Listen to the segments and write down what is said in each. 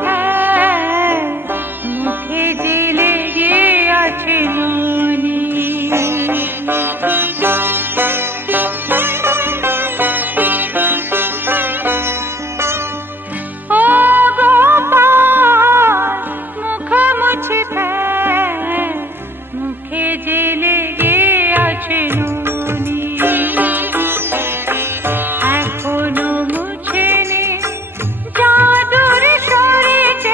Fail, মুখে যে লেগে আছে নুনি। ও গোপাল, মুখ মুছে ফেল, মুখে যে লেগে আছে নুনি। এখনো মুছে নে জাদুর শরীরে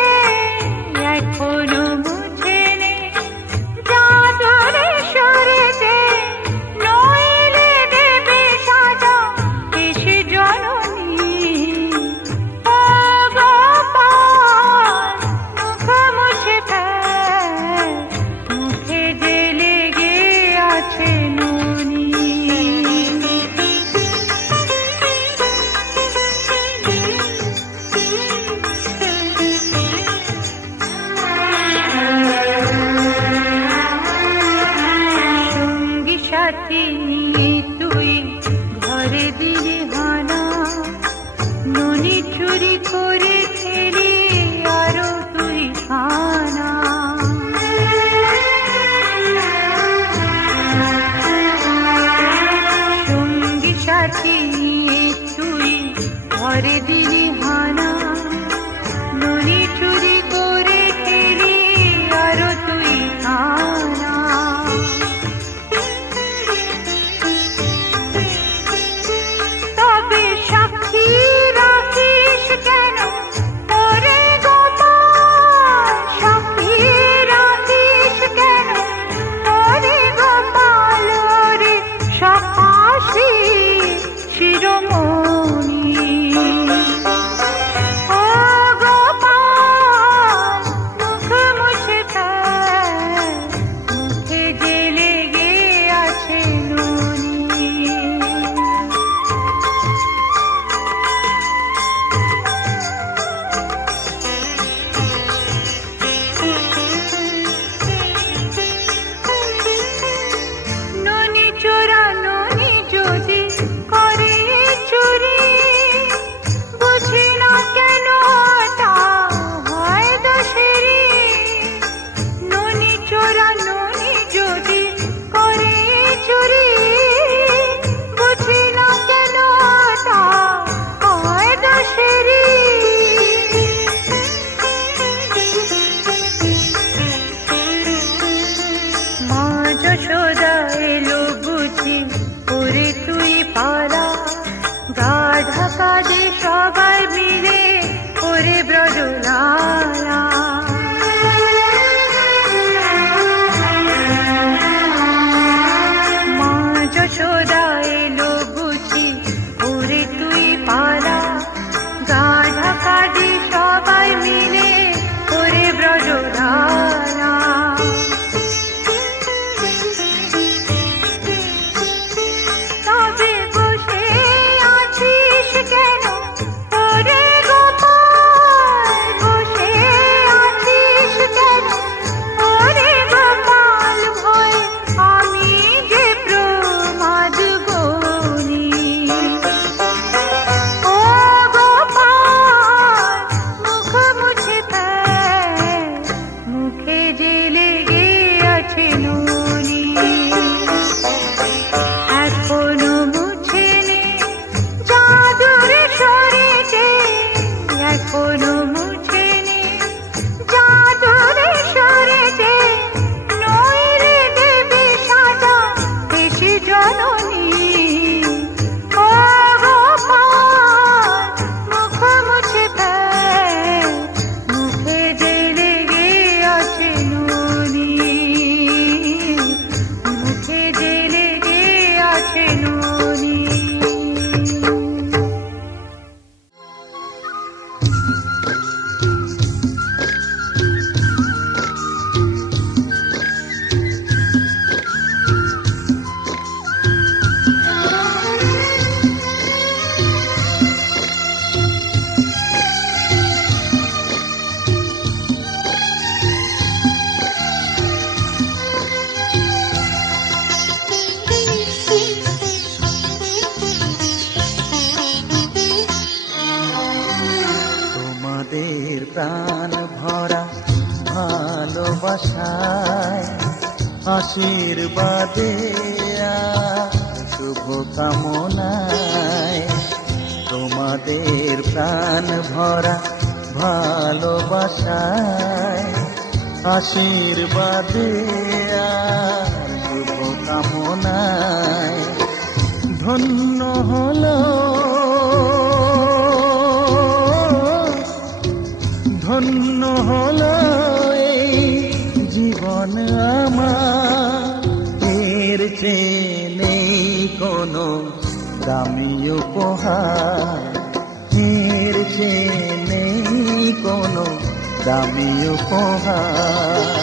প্রাণ ভরা ভালোবাসায়, আশীর্বাদে শুভ কামনায়, তোমাদের প্রাণ ভরা ভালোবাসায়, আশীর্বাদে শুভ কামনায় ধন্য হলো, ধন্য হলো এই জীবন আমার, এর চেয়ে নেই কোনো দামি উপহার, এর চেয়ে নেই কোনো দামি উপহার।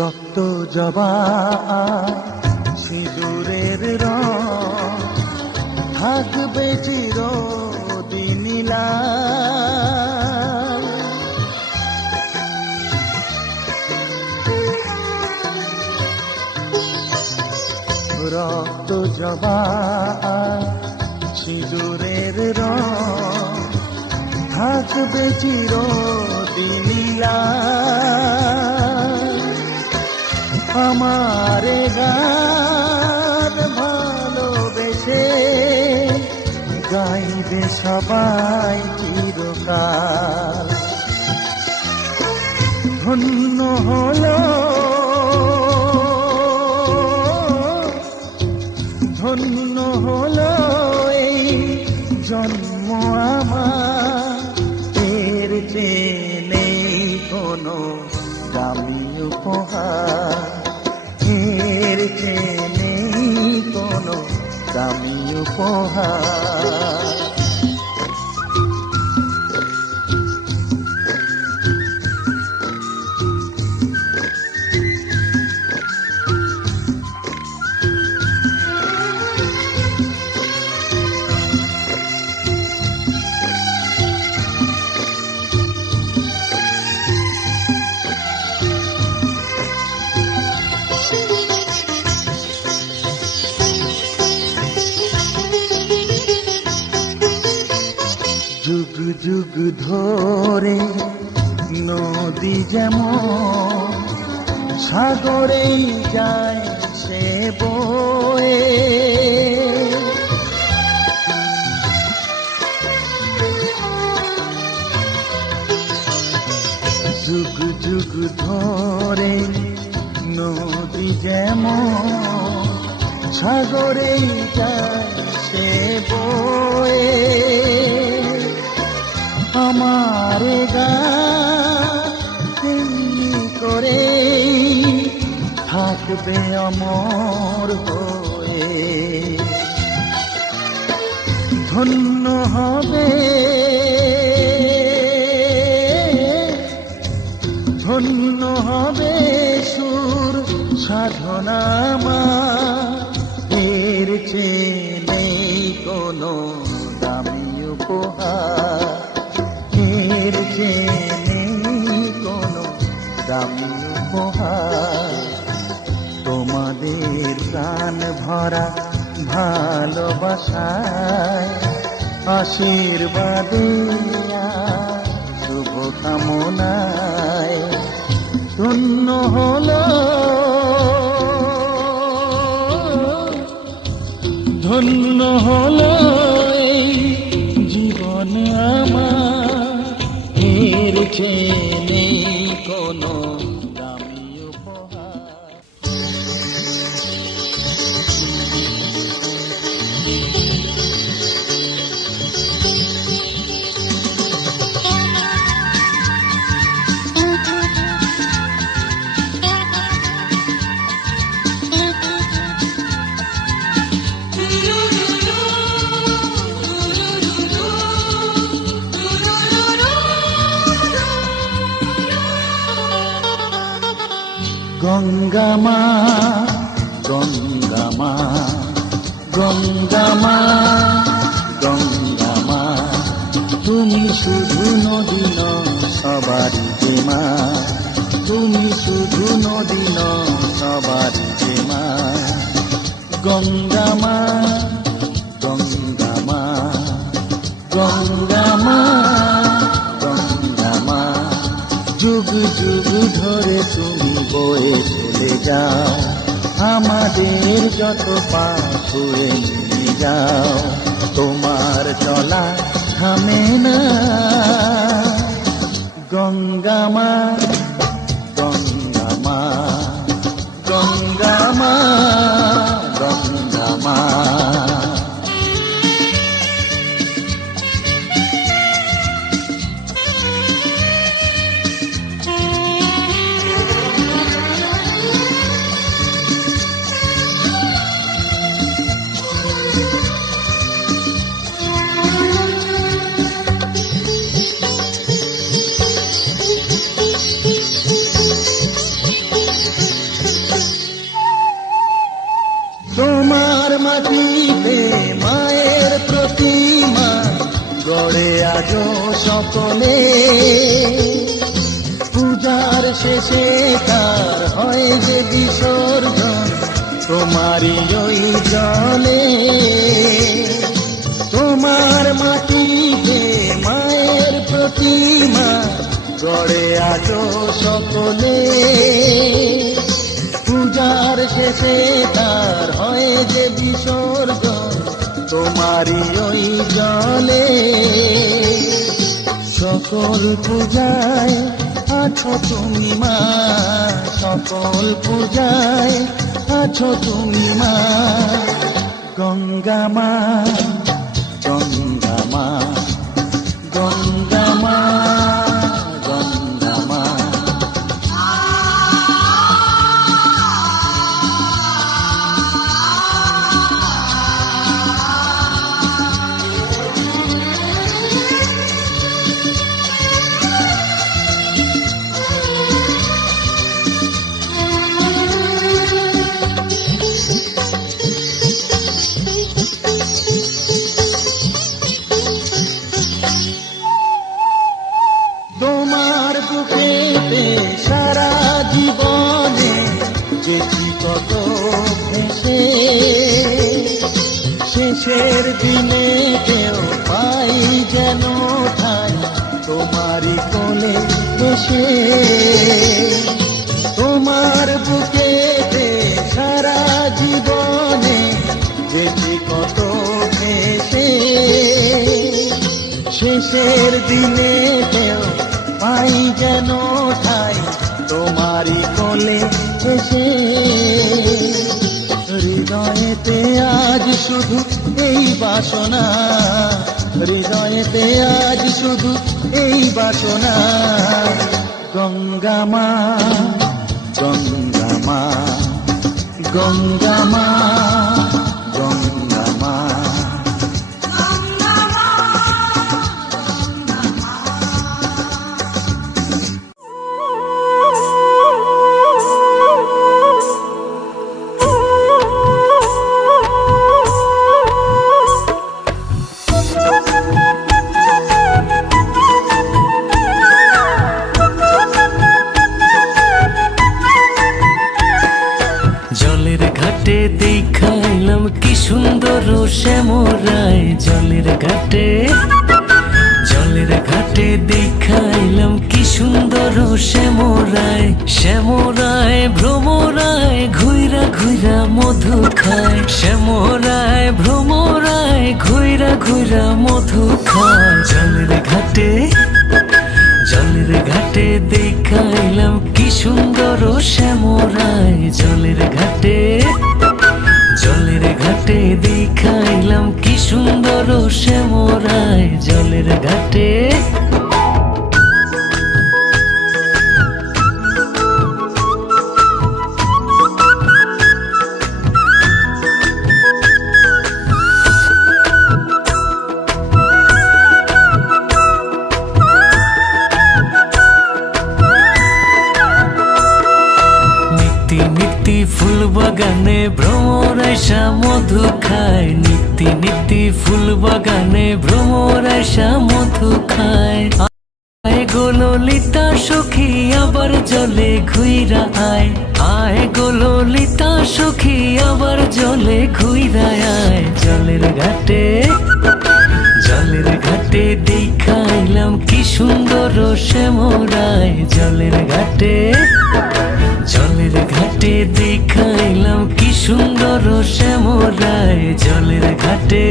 রক্ত জবা সিঁদুরের রং থাকবে চিরদিন লাল, রক্ত জবা সিঁদুরের রং থাকবে চিরদিন লাল, আমারে গান ভালোবেসে গাইবে সবাই চিরকাল। ধন্য হলো, ধন্য হলো এই জন্ম আমার, এর চেয়ে নেই কোনো দামি উপহার, এর চেয়ে নেই কোনো দামি উপহার। যুগ যুগ ধরে নদী যেমন সাগরেই যায় সে বয়ে, যুগ যুগ ধরে নদী যেমন সাগরেই যায় সে বয়ে, আমার গান করে থাকবে অমর হয়ে, ধন্য হবে, ধন্য হবে সুর সাধনা আমার, এর চেয়ে নেই কোনো দামি উপহার, এর চেয়ে নেই কোনো দামি উপহার। তোমাদের প্রাণ ভরা ভালোবাসায়, আশীর্বাদে শুভ কামনায় ধন্য হলো, ধন্য হলো এই জীবন আমার, এর চেয়ে নেই কোনো দামি উপহার। গঙ্গা মা, গঙ্গা মা, গঙ্গা মা, গঙ্গা মা, তুমি শুধু নদী নও সবারই যে মা, তুমি শুধু নদী নও সবারই যে মা। গঙ্গা মা, গঙ্গা মা, গঙ্গা মা, গঙ্গা মা, যুগ যুগ ধরে তুমি বয়ে চলে যাও, আমাদের যত পাপ ছুঁয়ে নিয়ে যাও, তোমার চলা থামে না। গঙ্গা মা, গঙ্গা মা, গঙ্গা মা, গঙ্গা মা। তোমার মাটিতে মায়ের প্রতিমা গড়ে আজো সকলে, পূজার শেষে তার হয় যে বিসর্জন তোমারই ওই জলে। তোমার মাটিতে মায়ের প্রতিমা গড়ে আজো সকলে, পূজার শেষে তার হয় যে বিসর্জন তোমারই ওই জলে। সকল পূজায় আছো তুমি মা, সকল পূজায় আছো তুমি মা। গঙ্গা মা, গঙ্গা মা, গঙ্গা মা, গঙ্গা মা। তোমার বুকেতে সারা জীবনে গেছি কত ভেসে, শেষের দিনে কেউ পাই যেন ঠাই তোমারই কোলে বসে। তোমার বুকেতে সারা জীবনে গেছি কত ভেসে, শেষের দিনে কেউ পাই যেন ঠাই তোমারই কোলে এসে। হৃদয়েতে আজ শুধু এই বাসনা, হৃদয়েতে আজ শুধু এই বাসনা। গঙ্গা মা, গঙ্গা মা, গঙ্গা মা, গঙ্গা মা। জলের ঘাটে দেখাইলাম কি সুন্দর শ্যামরায়, জলের ঘাটে, জলের ঘাটে দেখাইলাম কি সুন্দর শ্যামরায়। শ্যামরায় ভ্রমরায় ঘুইরা ঘুইরা মধু খায়, শ্যামরায় ভ্রমরায় ঘুইরা ঘুইরা মধু খায়। জলের ঘাটে, জলের ঘাটে দেখাইলাম কি সুন্দর শ্যামরায়, জলের ঘাটে, জলের ঘাটে দেখাইলাম কি সুন্দর শ্যামরায়, জলের ঘাটে। বাগানে ভ্রমর আইসা মধু খায়, নিত্যি নিত্যি ফুল বাগানে ভ্রমর আইসা মধু খায়। আয় গো ললিতা সখী আবার জলে ঘুইরা আয়, আয় গো ললিতা সখী আবার জলে ঘুইরা আয়। জলের ঘাটে জলের ঘাটে দেখাইলাম কি সুন্দর শ্যামরায়, জলের ঘাটে জলের ঘাটে দেখাইলাম কি সুন্দর শ্যামরায়, জলের ঘাটে।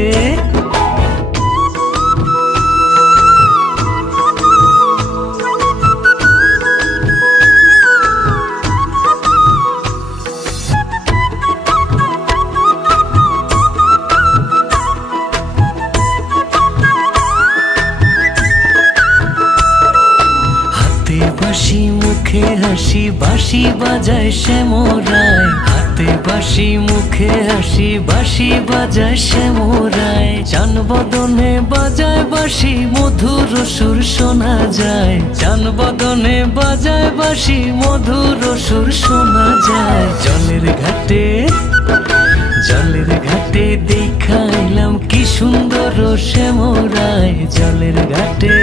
বাঁশি মুখে হাসি বাঁশি বাজায় শ্যামরায়, হাতে বাঁশি মুখে হাসি বাঁশি বাজায় শ্যামরায়। চান বদনে বাজায় বাঁশি মধুর সুর শোনা যায়, চান বদনে বাজায় বাঁশি মধুর সুর শোনা যায়। জলের ঘাটে জলের ঘাটে দেখাইলাম কি সুন্দর শ্যামরায়, জলের ঘাটে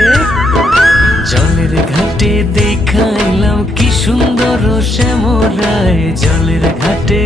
জলের ঘাটে দেখাইলাম কি সুন্দর শ্যামরায়, জলের ঘাটে।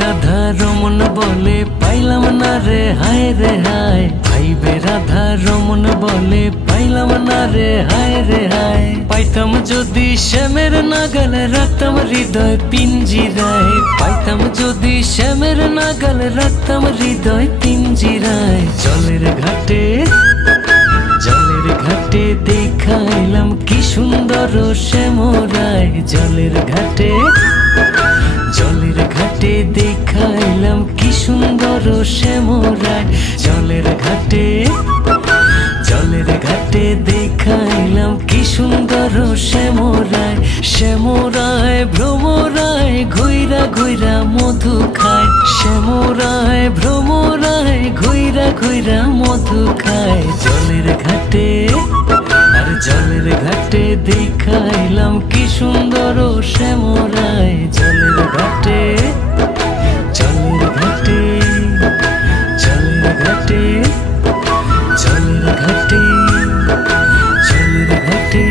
রাধা রমন বলে পাইলাম না রে হায় রে হায়, ভাইবে রাধা রমন বলে পাইলাম না রে হায় রে হায়। পাইতাম যদি শ্যামের নাগাল রাখতাম হৃদয় পিঞ্জিরায়, পাইতাম যদি শ্যামের নাগাল রাখতাম হৃদয় পিঞ্জিরায়। জলের ঘাটে জলের ঘাটে দেখাইলাম কি সুন্দর শ্যামরায়, জলের ঘাটে জলের ঘাটে দেখাইলাম কি সুন্দর শ্যামরায়, জলের ঘাটে জলের ঘাটে দেখাইলাম কি সুন্দর শ্যামরায়। শ্যামরায় ভ্রমরায় ঘুইরা ঘুইরা মধু খায়, শ্যামরায় ভ্রমরায় ঘুইরা ঘুইরা মধু খায়। জলের ঘাটে আর জলের ঘাটে দেখাইলাম কি সুন্দর শ্যামরায়, জলের ঘাটে জলের ঘাটে জলের ঘাটে জলের ঘাটে জলের ঘাটে।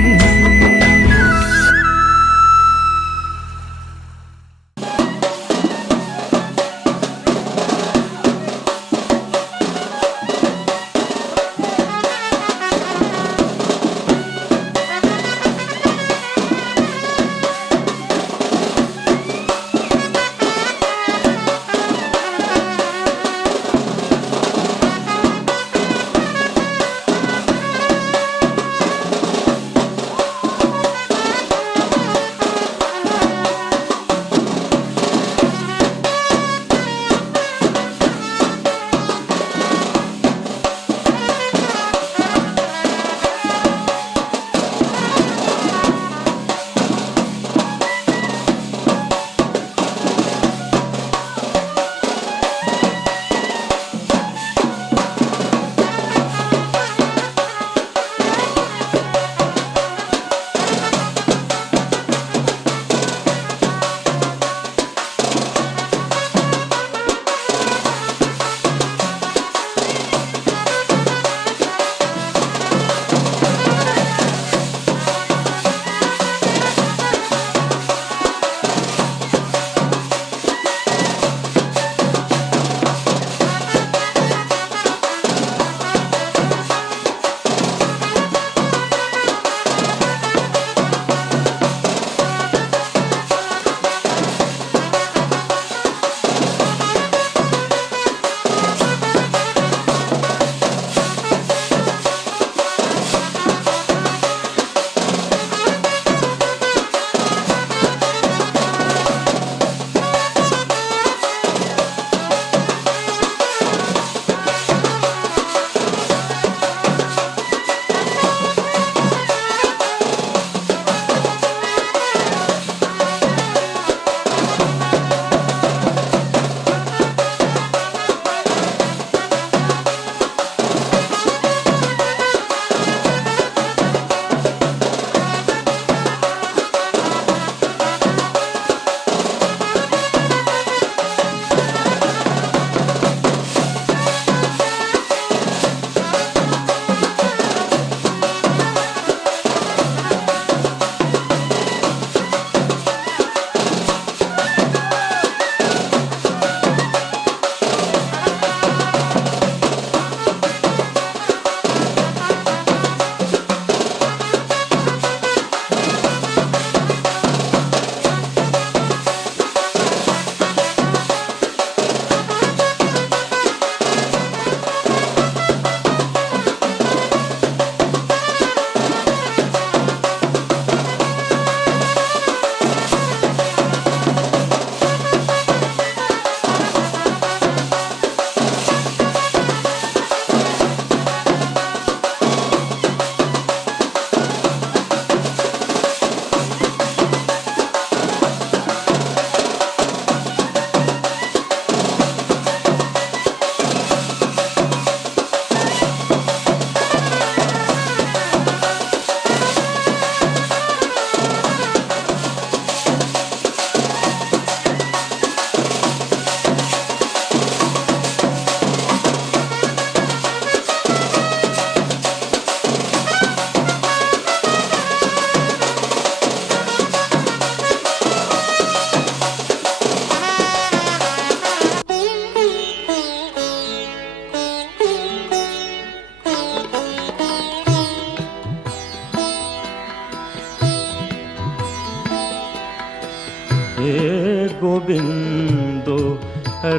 গোবিন্দ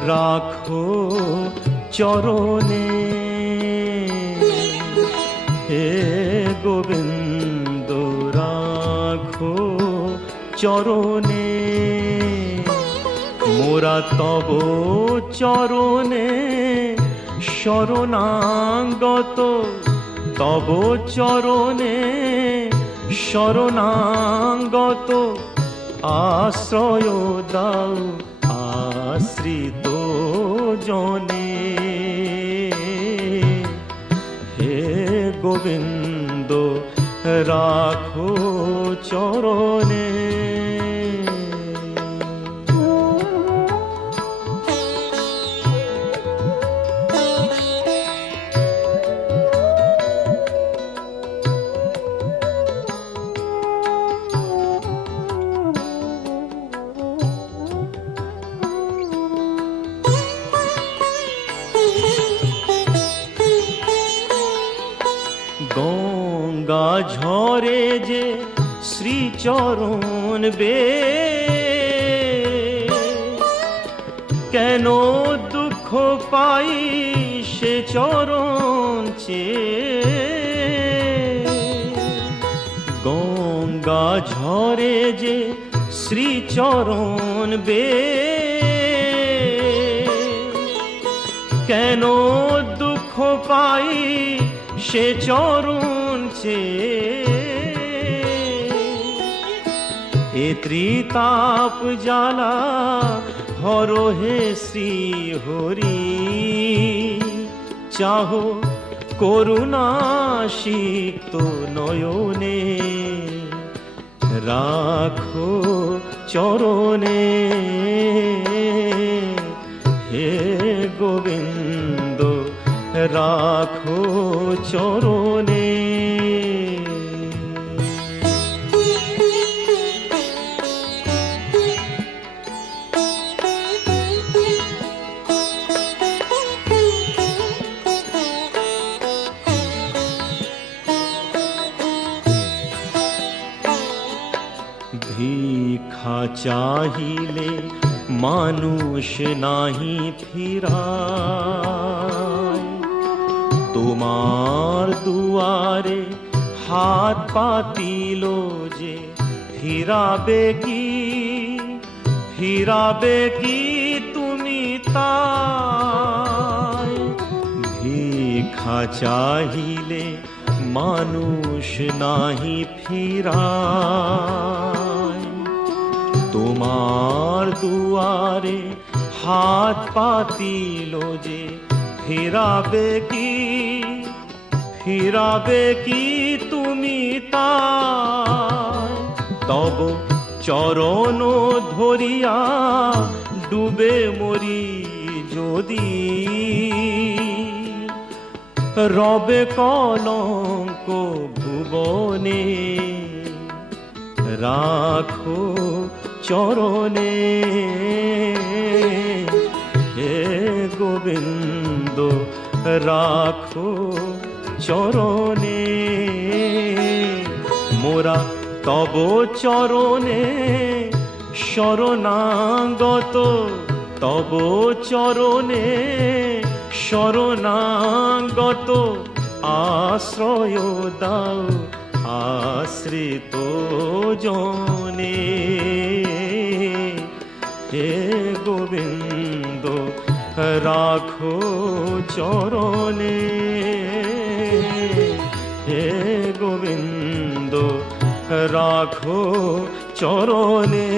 রাখো চরণে, হে গোবিন্দ রাখো চরণে, মোরা তব চরণে শরণাগত, তব চরণে শরণাগত, আশ্রয় দাও আশ্রিত জনে, হে গোবিন্দ রাখো চরণে। গঙ্গা ঝরে যে শ্রীচরণ বে, কেন দুঃখ পাই সে চরণ চেয়ে, গঙ্গা ঝরে যে শ্রীচরণ বে, কেন দুঃখ পাই সে চরণ চেয়ে, এ ত্রিতাপ জ্বালা হর হে শ্রী হরি, চাহো করুণা সিক্ত নয়নে, রাখো চরণে, হে গোবিন্দ রাখো চরণে। ভিক্ষা চাহিলে মানুষ নাহি ফিরায়, তোমার দুয়ারে হাত পাতিল যে ফিরাবে কি, ফিরাবে কি তুমি তাই, ভিক্ষা চাহিলে মানুষ নাহি ফিরায়, তোমার দুয়ারে হাত পাতিল যে ফিরাবে কি, ফিরাবে কি তুমি তাই, তব চরণ ধরিয়া ডুবে মরি যদি, রবে কলঙ্ক ভুবনে, রাখো চরণে, হে গোবিন্দ রাখো চরণে, মোরা তব চরণে শরণাগত, তব চরণে শরণাগত, আশ্রয় দাও আশ্রিত জনে, হে গোবিন্দ রাখো চরণে, হে গোবিন্দ রাখো চরণে।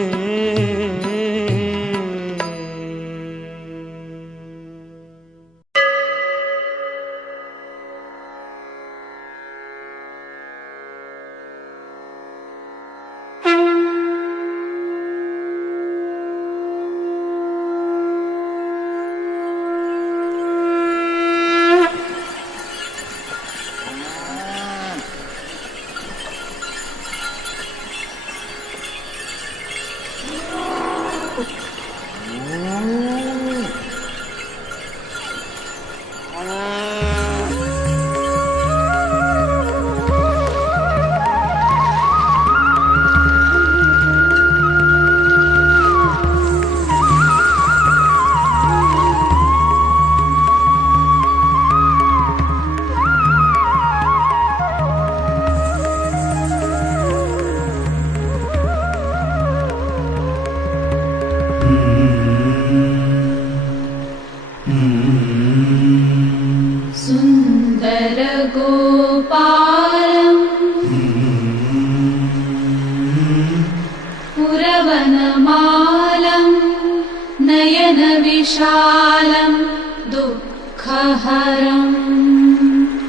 दुःखहरम्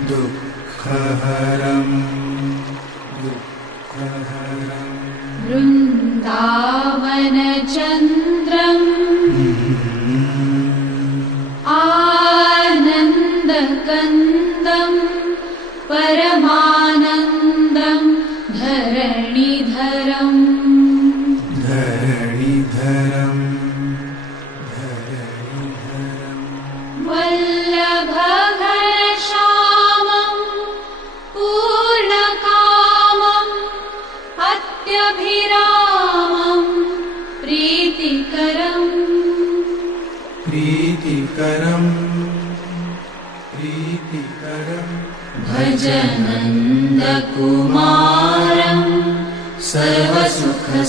दुःखहरम् दुःखहरम् वृन्दावनचन्द्रम् आनन्दकन्दम् परमानन्दम् धरणिधरम् धरणिधरम् वल्लभघनश्यामम् पूर्णकामम् अत्यभिरामम् प्रीतिकरम् प्रीतिकरम् प्रीतिकरम् भजनन्दकुमारम् सर्वसुखसारम्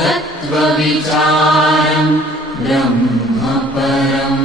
तत्त्वविचारम् ब्रह्मपरम्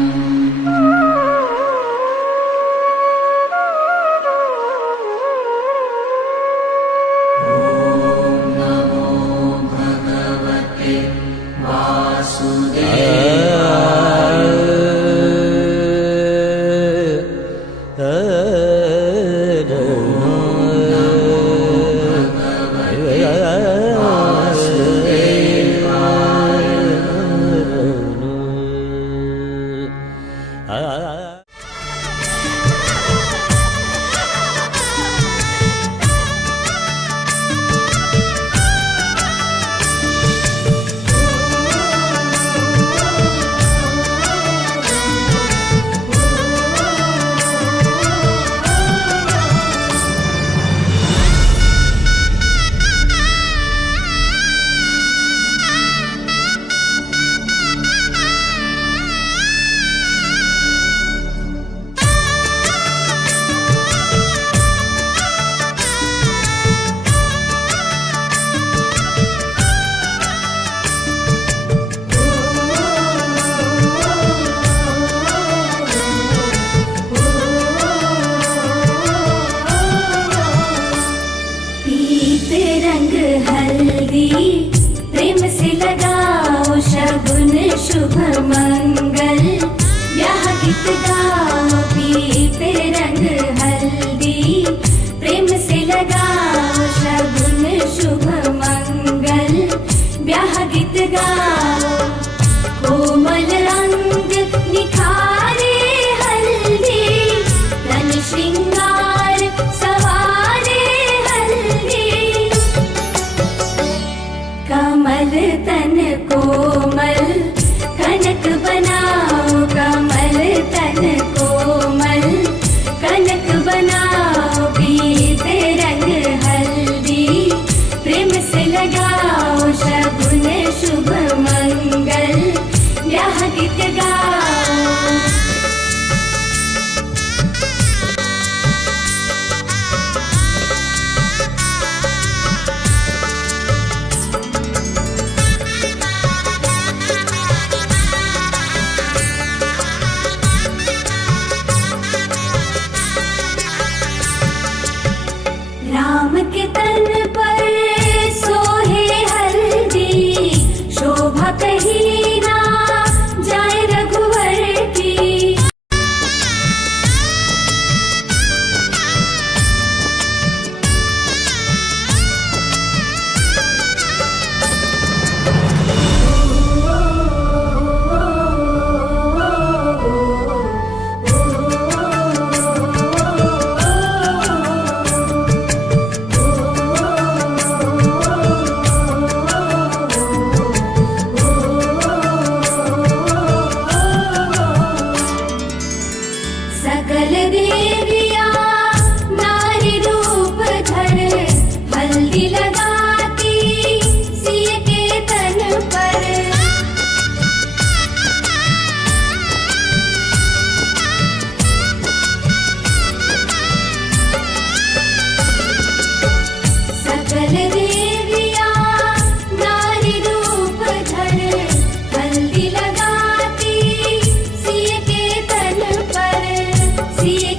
प्रेम से लगाओ शगुन शुभ मंगल यह गीत गाओ पीते रंग हल्दी प्रेम से लगाओ शगुन शुभ मंगल ब्याह गीत गाओ कोमल रंग निखारे हल्दी तन श्रृंगार सवारे हल्दी कमल तन कोमल कनक बनाओ कमल तन कोमल कनक बनाओ पीते रंग हल्दी प्रेम से लगाओ शगुन शुभ मंगल ब्याह गीत गाओ राम के तन पर सोहे हल्दी शोभा कहीं ना जाए रघुवर की सकल देविया नारी रूप धर हल्दी लगाती सिय के तन पर सकल देविया नारी रूप धर हल्दी लगाती सिय के तन पर सिय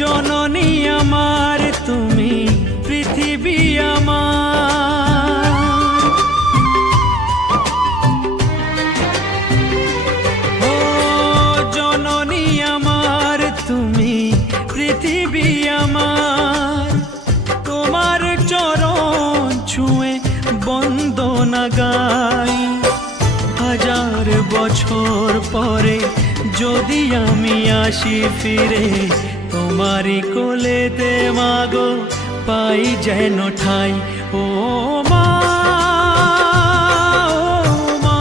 জননী আমার তুমি পৃথিবী আমার, ও জননী আমার তুমি পৃথিবী আমার, তোমার চরণ ছুঁয়ে বন্দনা গাই। হাজার বছর পরে যদি আমি আসি ফিরে, তোমারই কোলেতে মাগো পাই যেন ঠাই। ও মা, ও মা,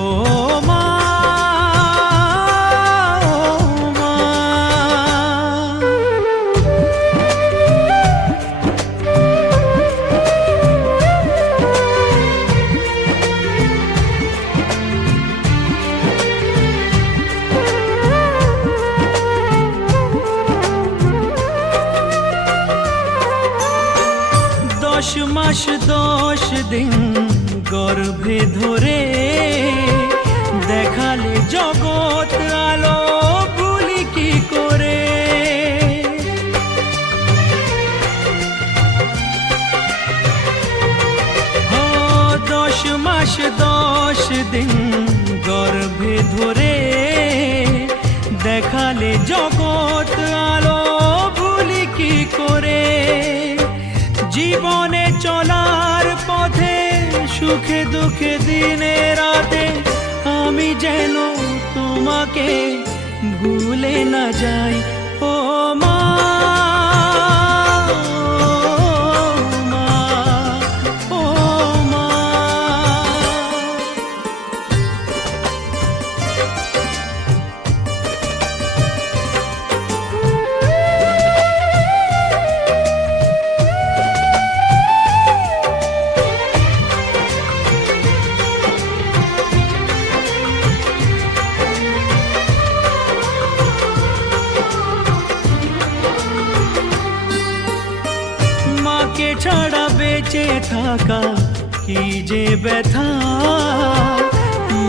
ও মা। দশ মাস 10 দিন গর্ভে ধরে দেখালে জগৎ আলো ভুলি কি করে। 10 মাস 10 দিন গর্ভে ধরে দেখালে জগৎ আলো ভুলি কি করে। জীবনে চলার পথে সুখে দুঃখে দিনে রাতে আমি যেন তোমাকে ভুলে না যাই। ও মা, ও মা, ও মা। মাকে ছাড়া বেঁচে থাকা কি যে ব্যথা,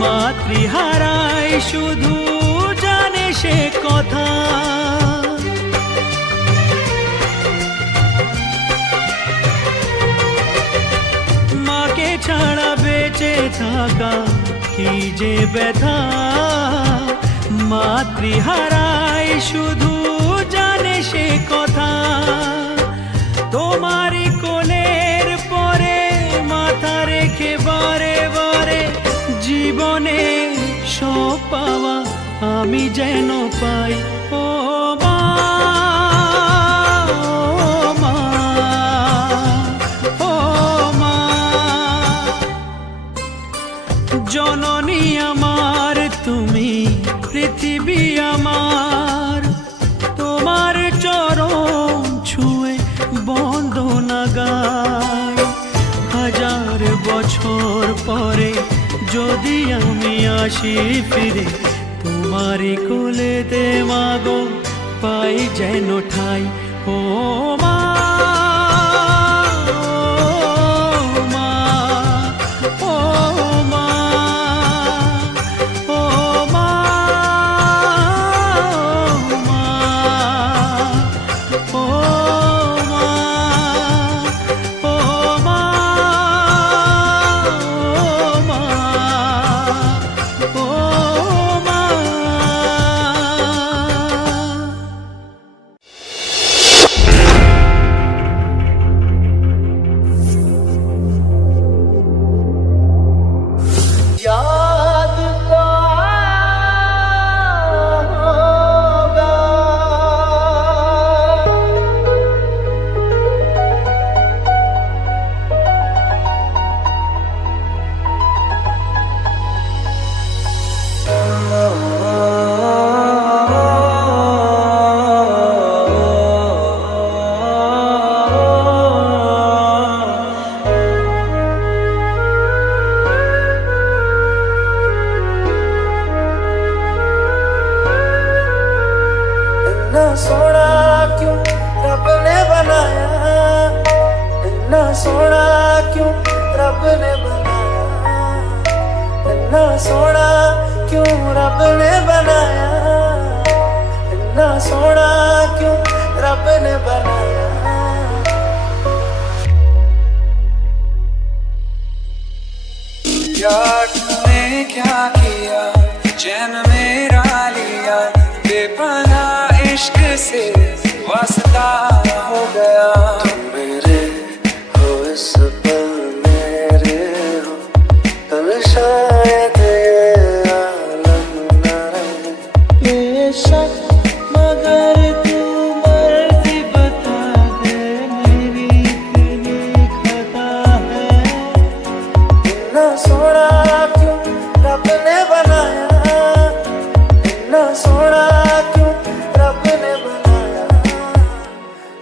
মাতৃহারাই শুধু জানে সে কথা। মাকে ছাড়া বেঁচে থাকা কি যে ব্যথা, মাতৃহারাই শুধু জানে সে কথা। তোমারই কোলের পরে মাথা রেখে বারে বারে জীবনে সব পাওয়া আমি যেন পাই। ও মা, ও মা, ও মা। জননী আমার তুমি পৃথিবী আমার, তোমার চরণ ছুঁয়ে বন্দনা গাই। হাজার বছর পরে যদি আমি আসি ফিরে, তোমারই কোলেতে মাগো পাই যেন ঠাই। ও মা, ও মা, ও মা, ও মা, ও মা, ও মা, ও মা। याद तो होगा इतना सोना क्यों रब ने बनाया, इतना सोना क्यों रब ने बनाया, इतना सोना क्यों रब ने बनाया, इतना सोना क्यों रब ने बनाया। यार तूने क्या किया, चैन मेरा लिया, बेपनाह इश्क से वास्ता हो गया। तुम मेरे हो इस पल मेरे हो, कल शायद ये आलम न रहे। बेशक मगर तू मर्जी बता दे, मेरी इतनी खता है। इतना सोना क्यों रब ने बनाया, इतना सोना क्यों रब ने बनाया।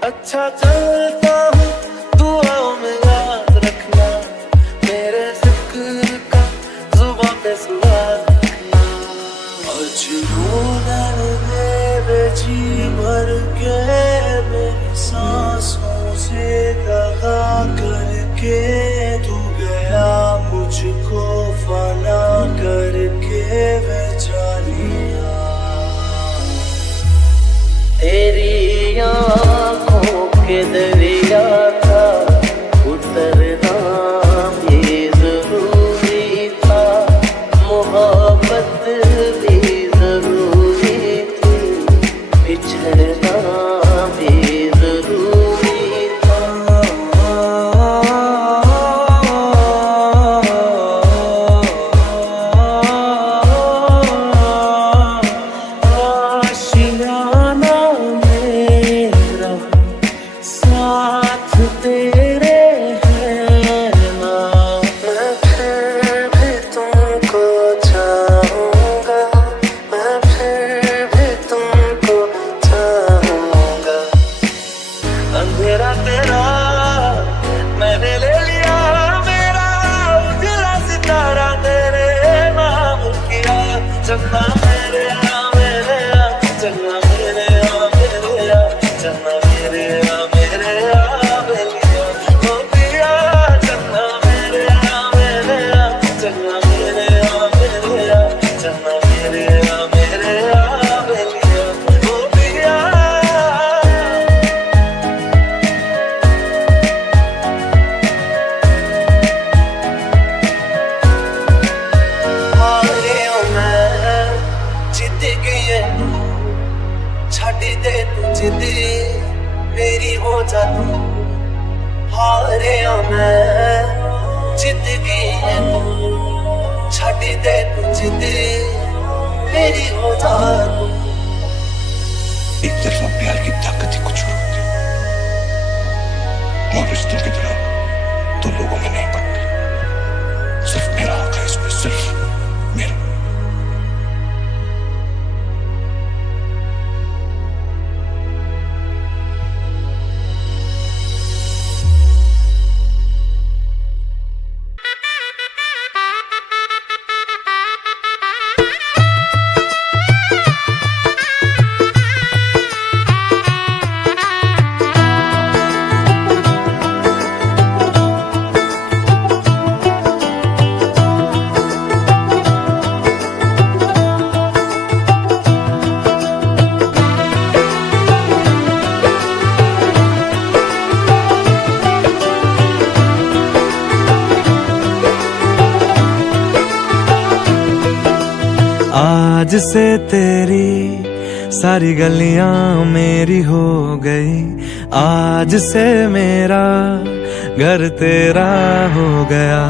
अच्छा चलता हूँ दुआओं में याद रखना, मेरे जिक्र का जुबां पे स्वाद रखना। अजनून दे जी भर के मेरी सांसों से दगा करके, तू गया मुझको फना करके वे जानिया। तेरी आँखों के दरिया था उतरना भी जरूरी था, मोहब्बत भी जरूरी थी, बिछड़ना भी जरूरी था। आशियाना मेरा साथ तेरे है ना, मैं फिर भी तुमको चाहूँगा, मैं फिर भी तुमको चाहूँगा। अंधेरा तेरा मैंने ले लिया, मेरा उजला सितारा तेरे नाम किया। चन्ना मेरे आ मेरे आ, चन्ना मेरे आ मेरे आ, चन्ना मेरे आ मेरे आ बेलिया हो पिया। चन्ना मेरे आ मेरे आ, चन्ना मेरे आ मेरे आ, चन्ना मेरे आ मेरे आ बेलिया हो पिया। हारियों मैं जित गई तू, छड़ दे तू जिद मेरी हो जा तू। हारियों मैं जित गई तू, छड़ दे तू जिद मेरी हो जा तू। एक तरफा प्यार की ताकत ही कुछ और होती है, और रिश्तों की तरह तो लोगों में नहीं पड़ती। सिर्फ मेरा हक है इसमें, सिर्फ मेरा। आज से तेरी सारी गलियां मेरी हो गई, आज से मेरा घर तेरा हो गया।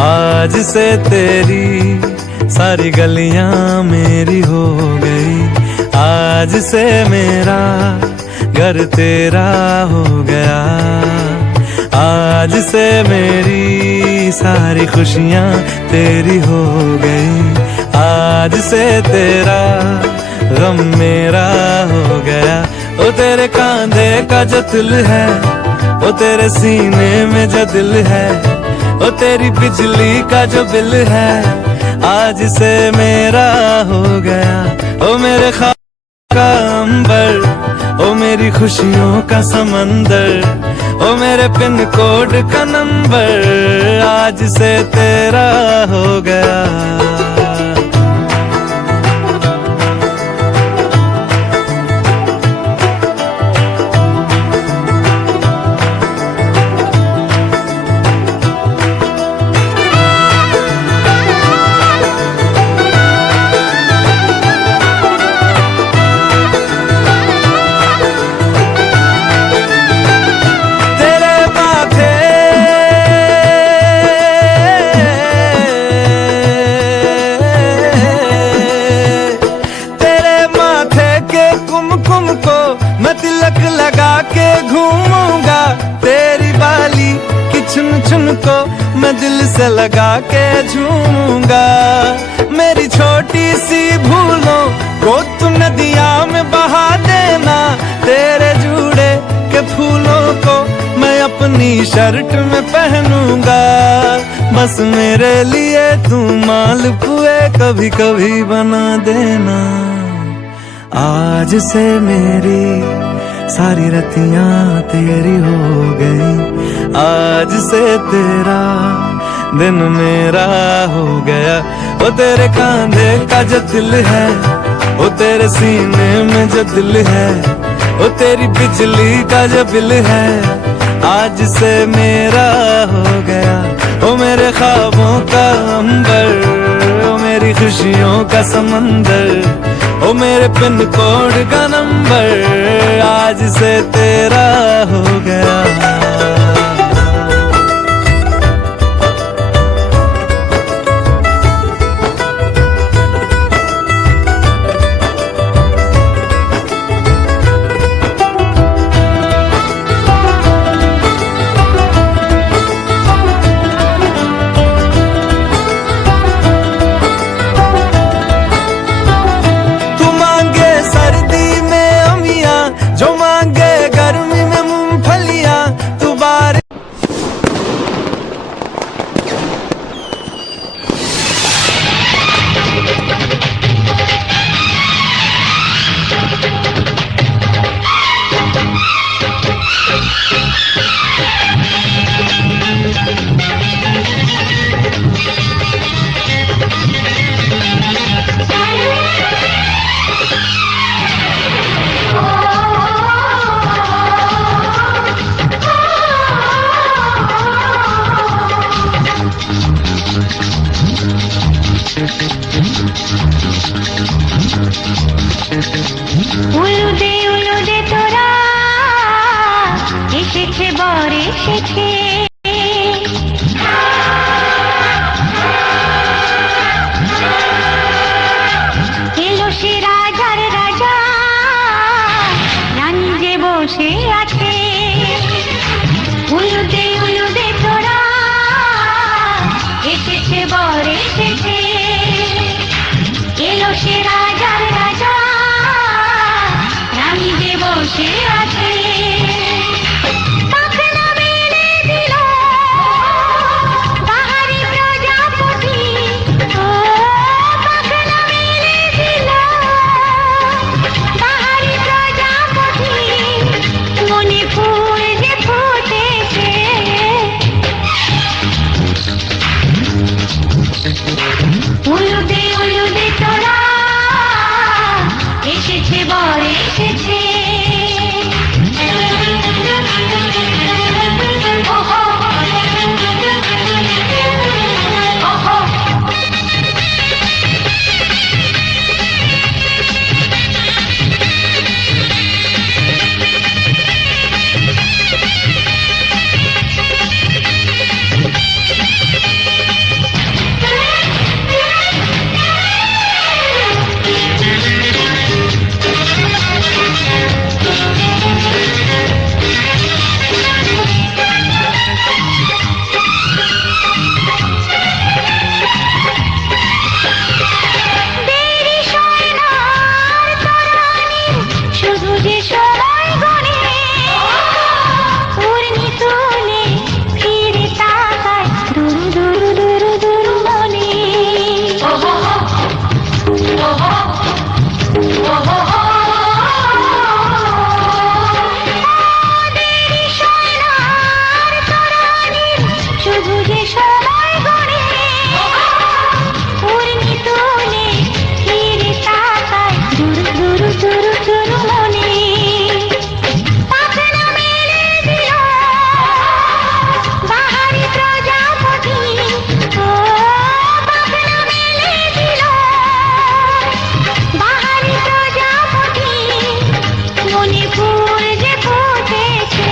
आज से तेरी सारी गलियां मेरी हो गई, आज से मेरा घर तेरा हो गया। आज से मेरी सारी खुशियां तेरी हो गई, आज से तेरा गम मेरा हो गया। ओ तेरे कांधे का जो दिल है, ओ तेरे सीने में जो दिल है, ओ तेरी बिजली का जो बिल है, आज से मेरा हो गया। ओ मेरे ख्वाब का अंबर, ओ मेरी खुशियों का समंदर, ओ मेरे पिन कोड का नंबर आज से तेरा हो गया। को मैं दिल से लगा के झूमूंगा। मेरी छोटी सी भूलों को तू नदिया में बहा देना। तेरे जूड़े के फूलों को मैं अपनी शर्ट में पहनूंगा। बस मेरे लिए तू मालपुए कभी कभी बना देना। आज से मेरी सारी रतियां तेरी हो गई। आज से तेरा दिन मेरा हो गया। वो तेरे कांधे का जो दिल है, वो तेरे सीने में जो दिल है, वो तेरी बिजली का जो बिल है, आज से मेरा हो गया। वो मेरे ख्वाबों का अंबर, वो मेरी खुशियों का समंदर, ओ मेरे पिन कोड का नंबर आज से तेरा हो गया। উলুদে তোরা এসেছে বর এসেছে। এলো সে রাজার রাজা, রানী যে বসে আছে। উলুদে তোরা এসেছে বর এসেছে। এলো সে রাজার রাজা, রানী যে বসে আছে। পাখনা মেলে দিল বাহারি প্রজাপতি, ও পাখনা মেলে দিল বাহারি প্রজাপতি। মনে ফুল যে ফুটেছে, উলুদে তোরা এসেছে বর এসেছে। ফুল যে ফুটেছে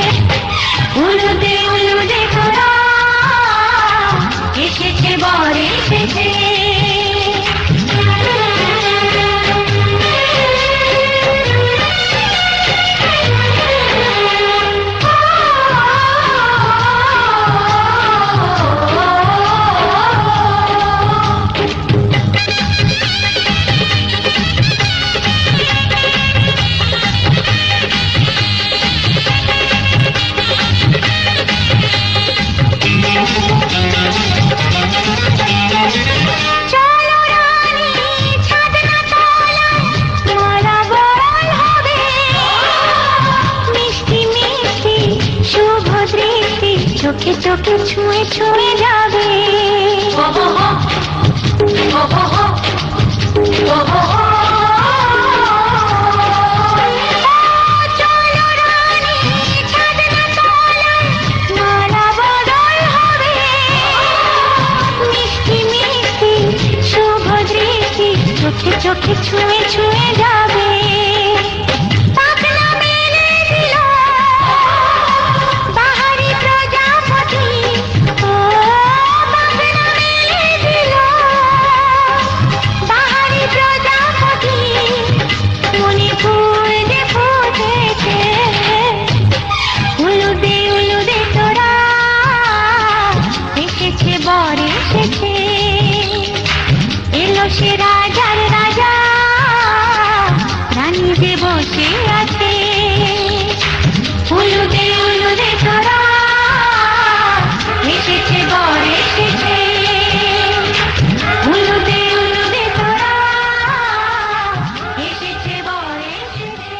উলুদে উলুদে তোরা এসেছে বর এসেছে চোখে চোখে ছুঁয়ে ছুঁয়ে যাবে চোখে চোখে ছুঁয়ে ছুঁয়ে যাবে সে রাজার রাজা রানী যে বসে আছে উলুদে উলুদে তোরা এসেছে বর এসেছে উলুদে উলুদে তোরা এসেছে বর এসেছে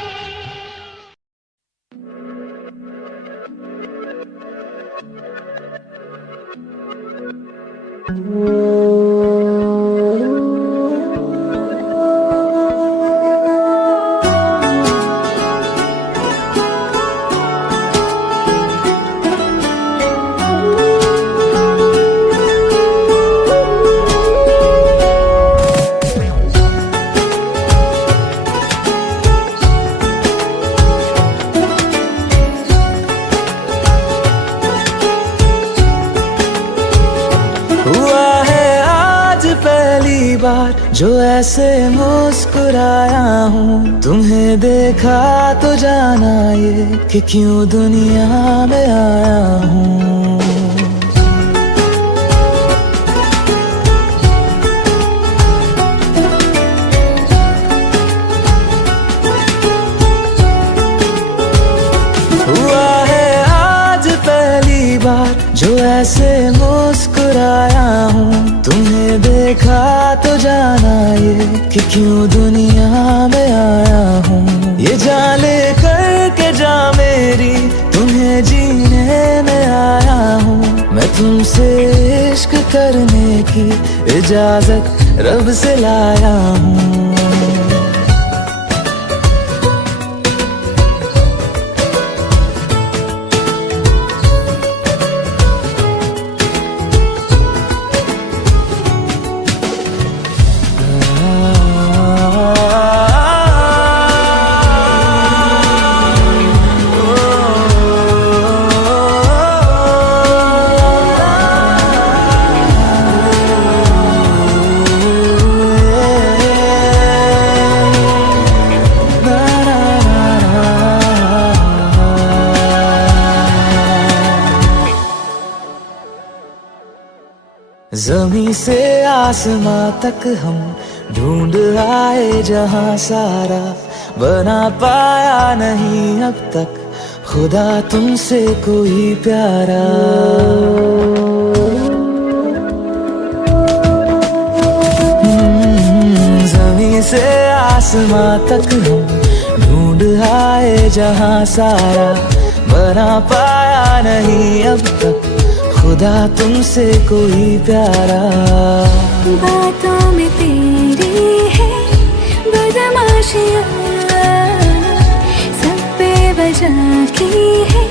जो ऐसे मुस्कुराया हूँ तुम्हें देखा तो जाना ये कि क्यों दुनिया में आया हूँ हुआ है आज पहली बार जो ऐसे मुस्कुराया हूँ तुम्हें देखा तो जाना ये कि क्यों दुनिया में आया हूँ ये जान ले करके जा मेरी तुम्हें जीने में आया हूँ मैं तुमसे इश्क करने की इजाजत रब से लाया हूँ ज़मीं से आसमां तक हम ढूंढ आए जहां सारा बना पाया नहीं अब तक खुदा तुमसे कोई प्यारा ज़मीं से आसमां तक हम ढूंढ आए जहां सारा बना पाया नहीं अब तक खुदा तुमसे कोई प्यारा बातों में तेरी है बदमाशियाँ सब पे वजह की है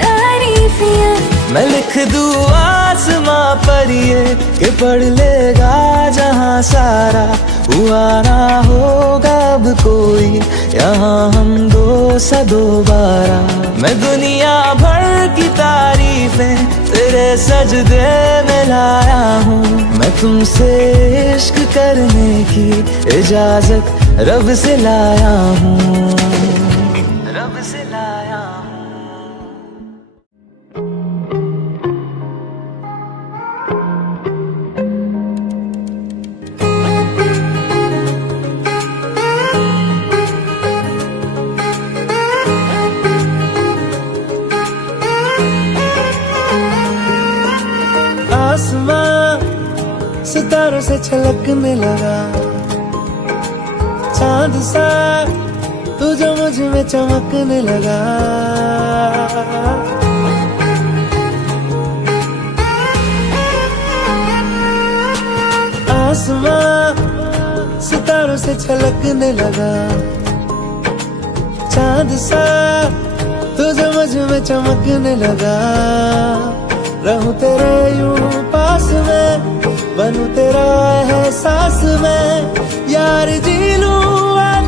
तारीफियाँ मैं लिख दूँ आसमां पर ये कि पढ़ लेगा जहां सारा हुआ ना होगा अब कोई यहाँ हम दो सा दोबारा। मैं दुनिया भर की तारीफें तेरे सजदे में लाया हूँ। मैं तुमसे इश्क करने की इजाजत रब से लाया हूँ, रब से लाया हूँ। आसमां सितारों से छलकने लगा, चांद सा तू जो मुझ में चमकने लगा। आसमां सितारों से छलकने लगा, चांद सा तू जो मुझ में चमकने लगा। रहूं तेरे यूं पास में, बनूं तेरा एहसास में, यार जी लूं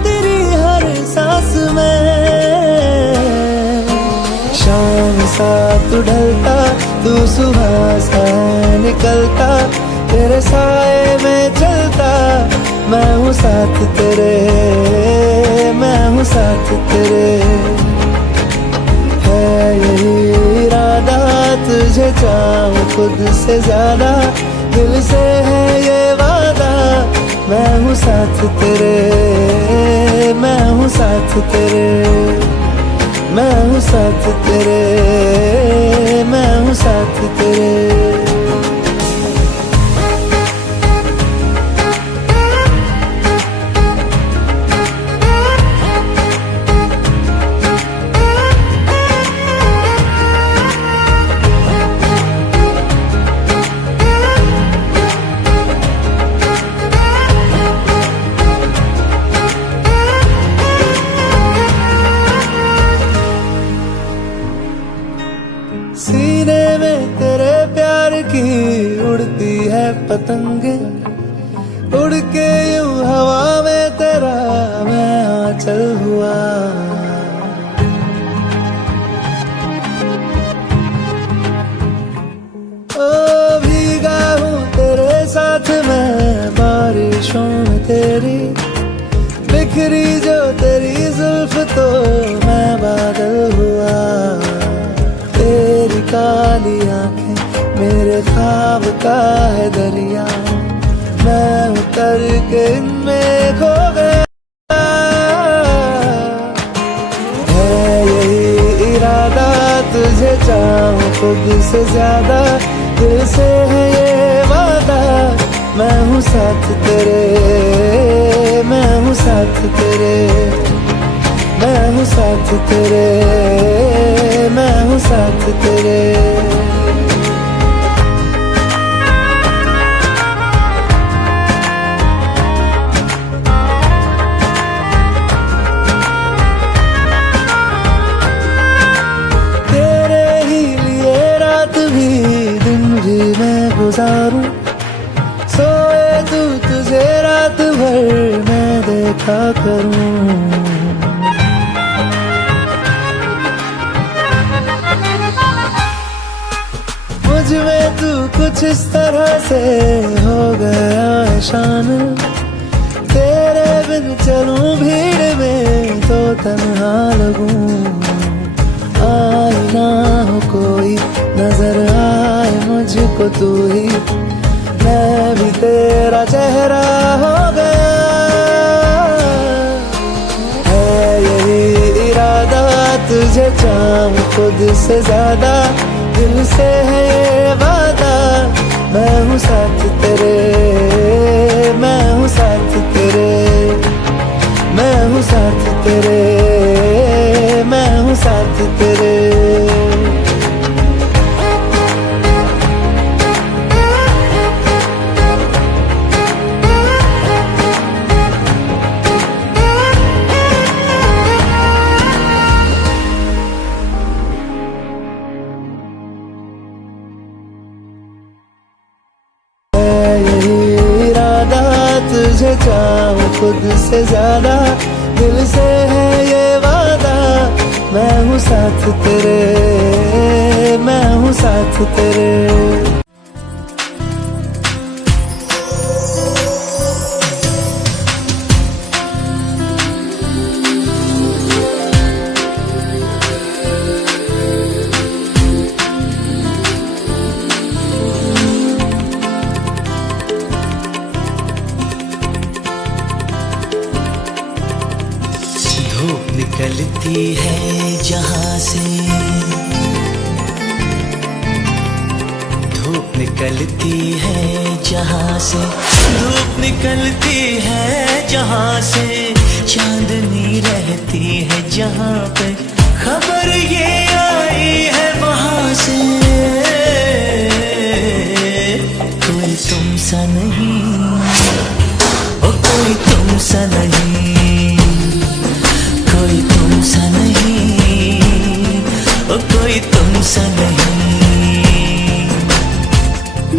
तेरी हर सांस में। शाम सा तू ढलता, तू सुबह सा निकलता, तेरे साए में चलता, मैं हूँ साथ तेरे, मैं हूँ साथ तेरे। है यही इरादा तुझे चाहूं खुद से ज्यादा, दिल से है ये वादा, मैं हूँ साथ तेरे, मैं हूँ साथ तेरे, मैं हूँ साथ तेरे, मैं हूँ साथ तेरे। सीने में तेरे प्यार की उड़ती है पतंगे, उड़ के यूं हवा में तेरा मैं आंचल हुआ। ओ भीगा हूँ तेरे साथ मैं बारिशों में तेरी, बिखरी जो तेरी जुल्फ तो मैं बादल हुआ। तेरी काली आंखें मेरे ख्वाब का है दरिया, मैं उतर के इनमें खो गया। है यही इरादा तुझे चाहूं खुद से ज्यादा, दिल से है ये वादा, मैं हूँ साथ तेरे, मैं हूँ साथ तेरे, मैं हूँ साथ तेरे, मैं हूँ साथ तेरे। तेरे ही लिए रात भी दिन भी मैं गुजारूं, सोए तू तुझे रात भर मैं देखा करूं। मुझ में तू कुछ इस तरह से हो गया है शान, तेरे बिन चलूं भीड़ में तो तन्हा लगूं। आए ना हो कोई नजर आए मुझको तू ही, मैं भी तेरा चेहरा हो गया। है यही इरादा तुझे चाहूं खुद से ज्यादा, दिल से है ये वादा, मैं हूँ साथ तेरे, मैं हूँ साथ तेरे, मैं हूँ साथ तेरे, मैं हूँ साथ तेरे। तुझे चाहूं खुद से ज्यादा, दिल से है ये वादा, मैं हूँ साथ तेरे, मैं हूँ साथ तेरे। धूप निकलती है जहाँ से, धूप निकलती है जहाँ से, धूप निकलती है जहाँ से, चांदनी रहती है जहाँ पे, खबर ये आई है वहाँ से। कोई तुम सा नहीं, ओ कोई तुम सा नहीं, कोई तुम सा नहीं, ओ कोई तुम सा नहीं।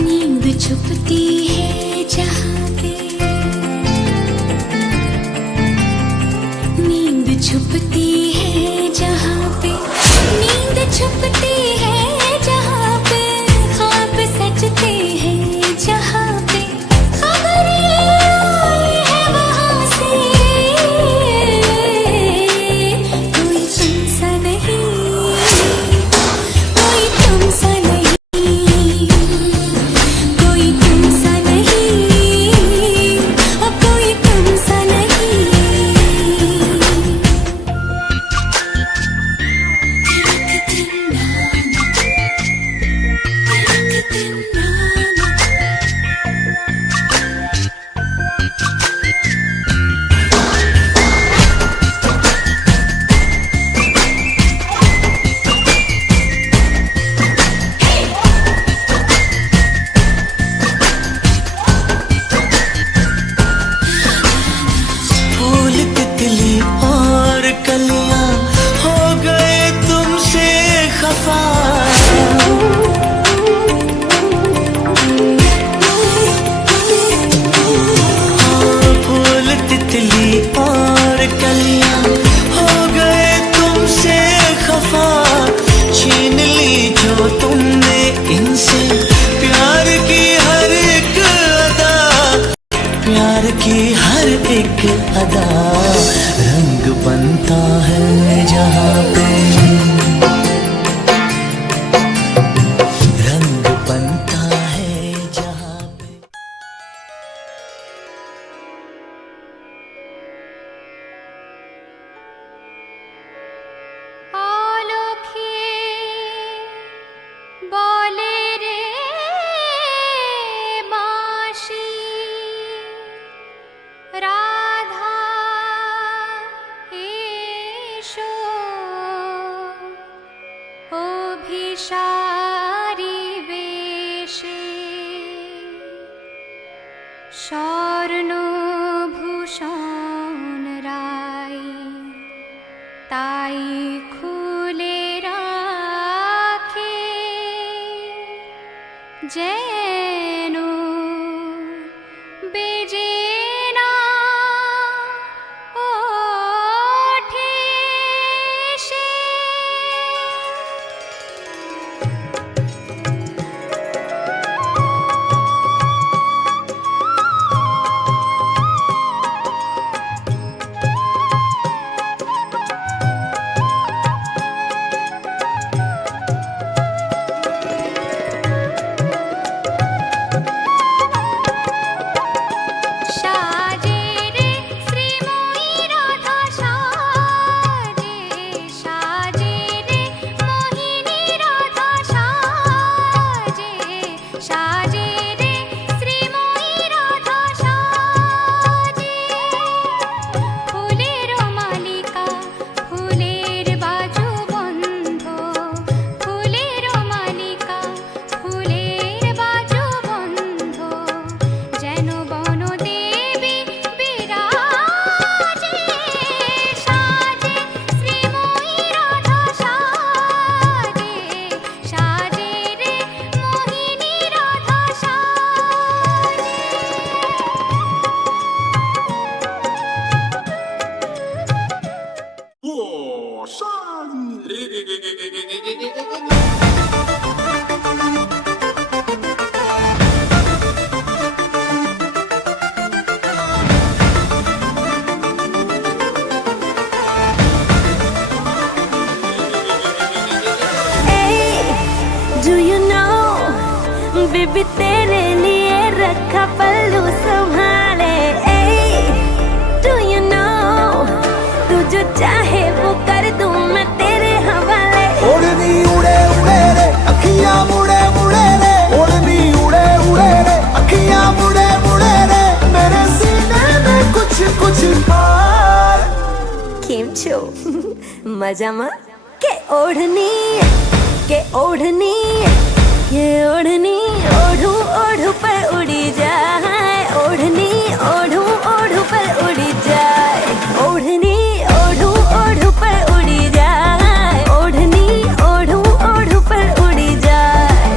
नींद छुपती है जहाँ पे, नींद छुपती है जहाँ पे, नींद छुपती है जहाँ पे, ख्वाब सजते हैं जहाँ पे, खबर ये आई है वहाँ से। कोई तुम सा नहीं, कोई तुम सा नहीं, कोई तुम सा नहीं, ओ कोई तुम सा नहीं। फूल तितली और कलियां हो गए तुमसे खफा, फूल तितली और कलियां हो गए तुमसे खफा, छीन ली जो तुमने इनसे प्यार की हर एक अदा, प्यार की हर एक अदा। रंग बनता है जहाँ पे, रंग बनता है जहाँ पे। आलोखे बोले रे बांशी, राधा एशो অভিসারী বেশে, স্বর্ণভূষণ রাই তাই খুলে রাখে, যেন বেজে না ওঠে সে। Do you know, बेबी तेरे लिए रखा पल्लू संभाले। Do you know, तू जो चाहे वो कर दूं मैं तेरे हवाले। ओढ़नी उड़े उड़े रे अखियां मुड़े मुड़े रे, ओढ़नी उड़े उड़े रे अखियां मुड़े मुड़े रे, मेरे सीने में कुछ कुछ खाए। केम छो मजामा के ओढ़नी ये ओढ़नी ओढ़ू ओढ़ू पर उड़ी जाए, ओढ़नी ओढ़ू ओढ़ू पर उड़ी जाए, ओढ़नी ओढ़ू ओढ़ू पर उड़ी जाए, ओढ़नी ओढ़ू ओढ़ू पर उड़ी जाए।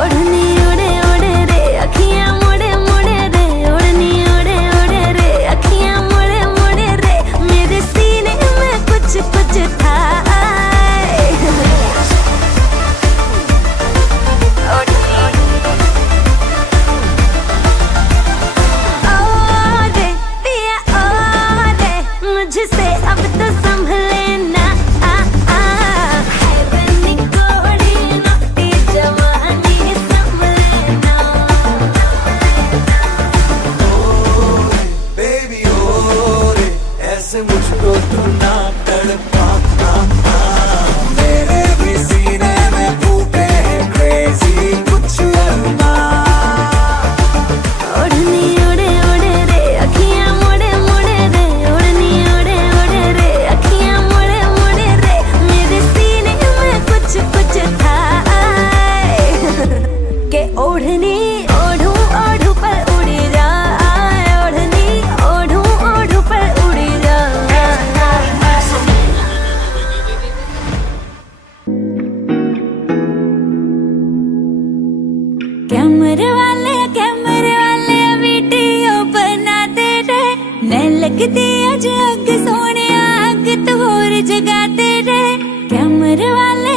ओढ़नी उड़े उड़े रे अखियां मुड़े मुड़े रे, ओढ़नी उड़े उड़े रे अखियां मुड़े मुड़े रे, मेरे सीने में कुछ कुछ था। मुझसे अब तो संभले ना है बनी कोड़ी नौटी जवानी संभले ना। बेबी ओ रे ऐसे मुझको तू ना तड़पा, मेरे भी सीने में फूटे हैं क्रेजी कुछ अरमान। ओढ़नी उड़े उड़े रे अखियां मुड़े मुड़े रे, ओढ़नी उड़े उड़े रे अखियां मुड़े मुड़े रे, मेरे सीने में कुछ कुछ था के ओढ़नी ओढ़ू ओढ़ू पर उड़ी जाए, ओढ़नी ओढ़ू ओढ़ू पर उड़ी जाए। कैमरे वाले वीडियो बनाते रे, मैं लगती अज अग सोने अग तो होर जगाते रे। कैमरे वाले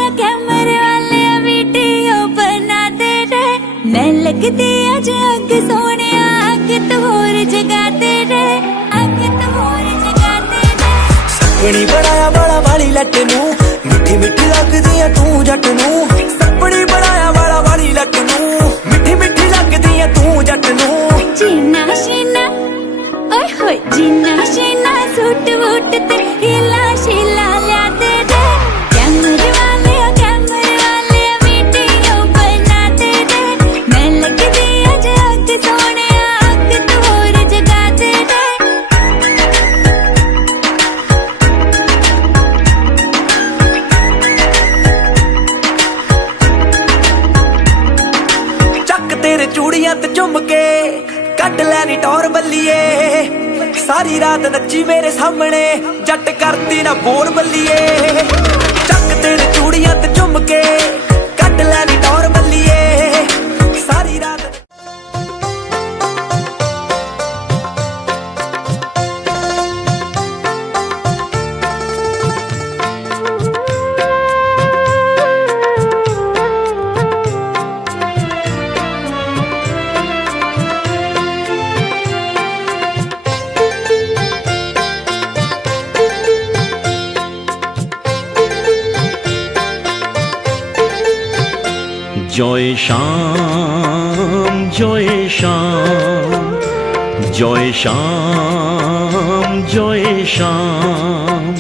वीडियो बनाते रे, मैं लगती अज अग सोने अग तो होर जगाते रे, अग तो होर जगाते रे। सपनी बनाया वाला वाली लट नू, मिठी मिठी लगदी है तू जट नू। सपनी बनाया वाला वाली लट नू, मिठी मिठी लगदी है तू जट नू। जीना शीना ओए होए जीना शीना सूट वूट ते हिला शीला लाते रे। कैमरे वाले वीडियो बनाते रे, मैं लगदी अज अग सोने अग तो होर जगाते रे। ਚੱਕ ਤੇਰੇ ਚੂੜੀਆਂ ਤੇ ਝੁੰਮ ਕੇ ਕੱਢ ਲੈਣੀ ਟੌਰ ਬੱਲੀਏ, ਸਾਰੀ ਰਾਤ ਨੱਚੀ ਮੇਰੇ ਸਾਹਮਣੇ ਜੱਟ ਕਰਦੀ ਨਾ ਬੋਰ ਬੱਲੀਏ। ਚੱਕ ਤੇਰੇ ਚੂੜੀਆਂ ਤੇ ਝੁੰਮ ਕੇ ਕੱਢ ਲੈਣੀ ਟੌਰ ਬੱਲੀਏ, ਸਾਰੀ ਰਾਤ। জয় শ্যাম জয় শ্যাম জয় শ্যাম জয় শ্যাম,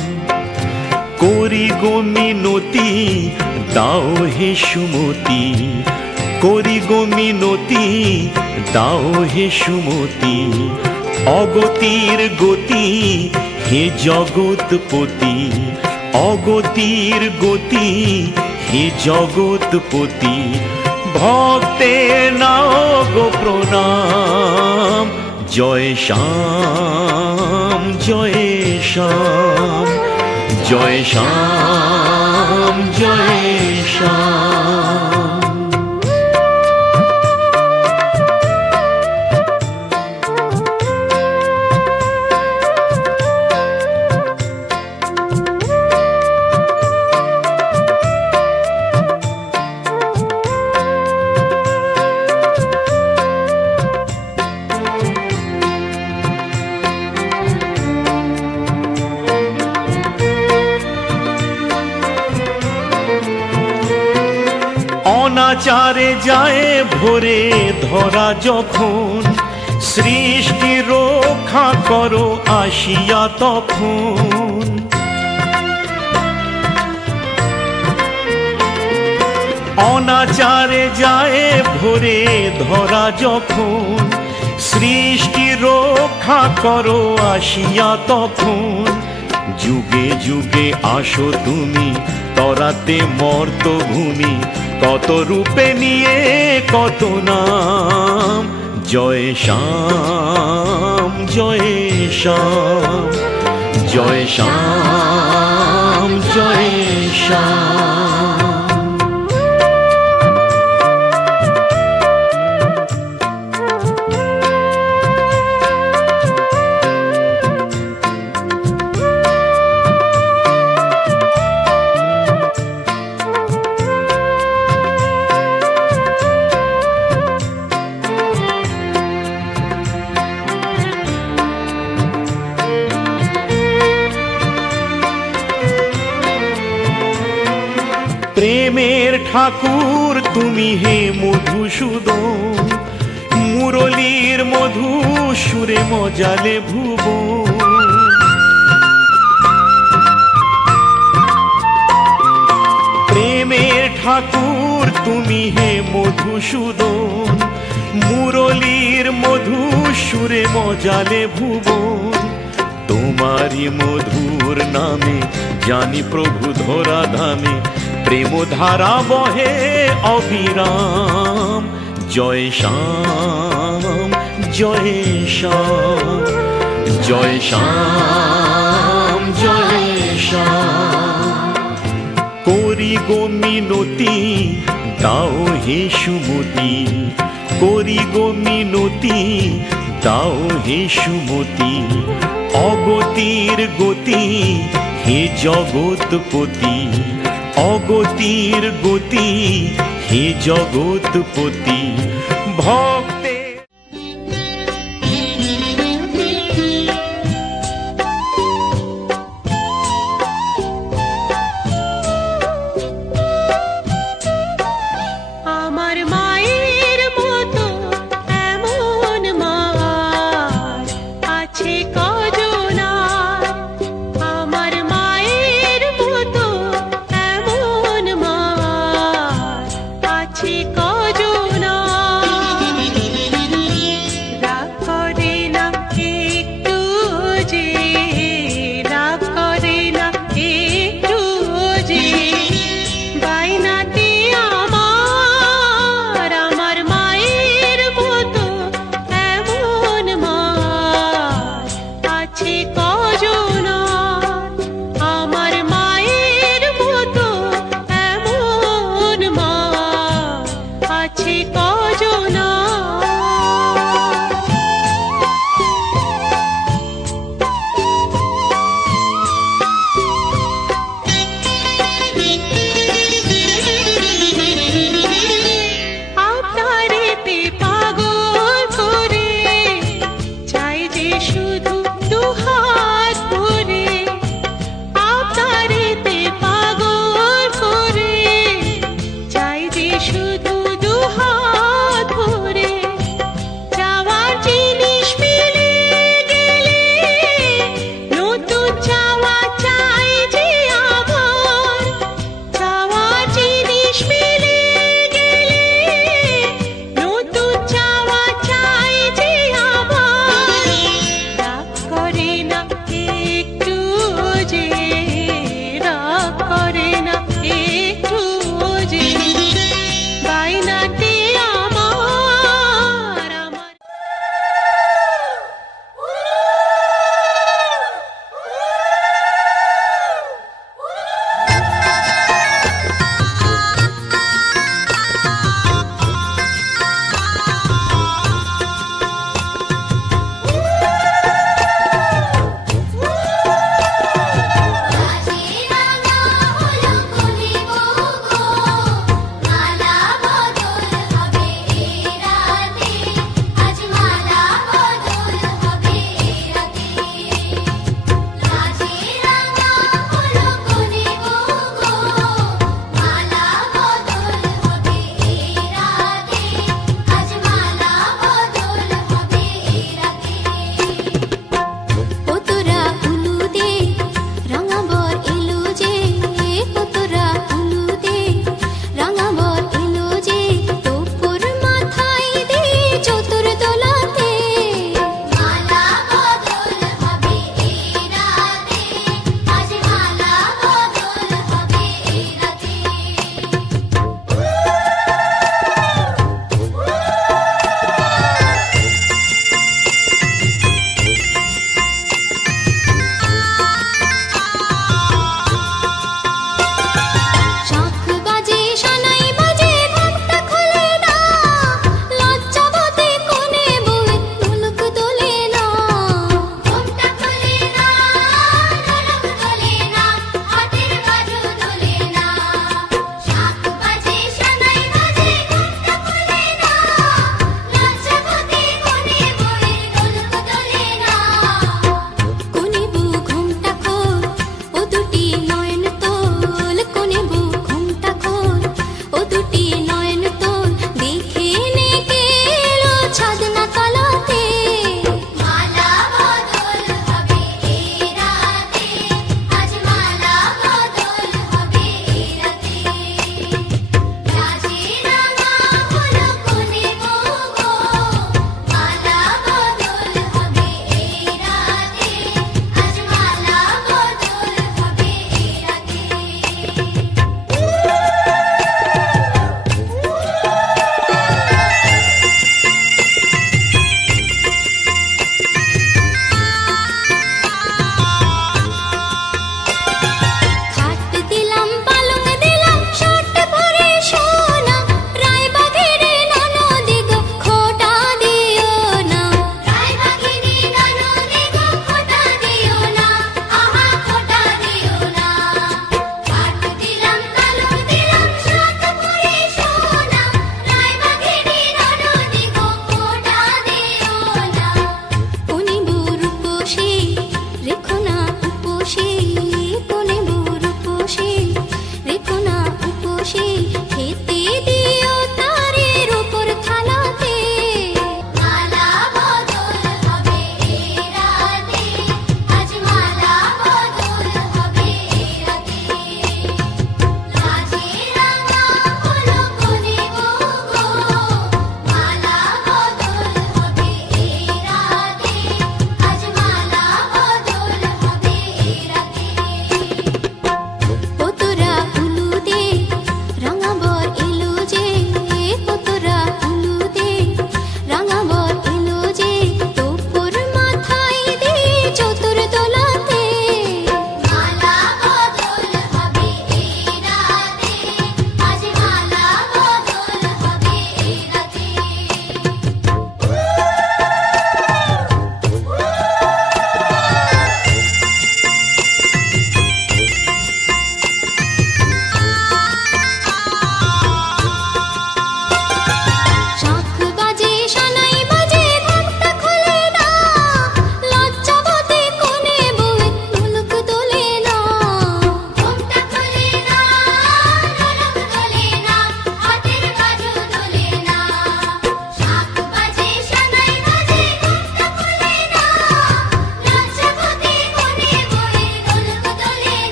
করি গো মিনতি দাও হে সুমতি, করি গো মিনতি দাও হে সুমতি। অগতির গতি হে জগৎপতি, অগতির গতি হে জগৎপতি। ভক্তে নাও গো প্রণাম, জয় শ্যাম জয় শ্যাম জয় শ্যাম জয় শ্যাম। অনাচারে যায় ভরে ধরা যখন, সৃষ্টি রক্ষা করো আসিয়া তখন। অনাচারে যায় ভরে ধরা যখন, সৃষ্টি রক্ষা করো আসিয়া তখন। যুগে যুগে আসো তুমি তরাতে মর্তভূমি, কত রূপে নিয়ে কত নাম। জয় শ্যাম জয় শ্যাম জয় শ্যাম জয় শ্যাম। প্রেমের ঠাকুর তুমি হে মধুসূদন, মুরলীর মধু সুরে মজালে ভুবন। প্রেমের ঠাকুর তুমি হে মধুসূদন, মুরলীর মধু সুরে মজালে ভুবন। তোমারি মধুর নামে জানি প্রভু ধরা ধামে, প্রেম ধারা বহে অবিরাম। জয় শ্যাম জয় শ্যাম জয় শ্যাম জয় শ্যাম। করি গো মিনতি দাও হে সুমতি, করি গো মিনতি দাও হে সুমতি। অগতির গতি হে জগৎপতি, অগতির গতি হে জগৎপতি। ভক্তে আমার মায়ের মতো এমন মা আছে কজন আর। আমার মায়ের মতো এমন মা আছে কজন আর।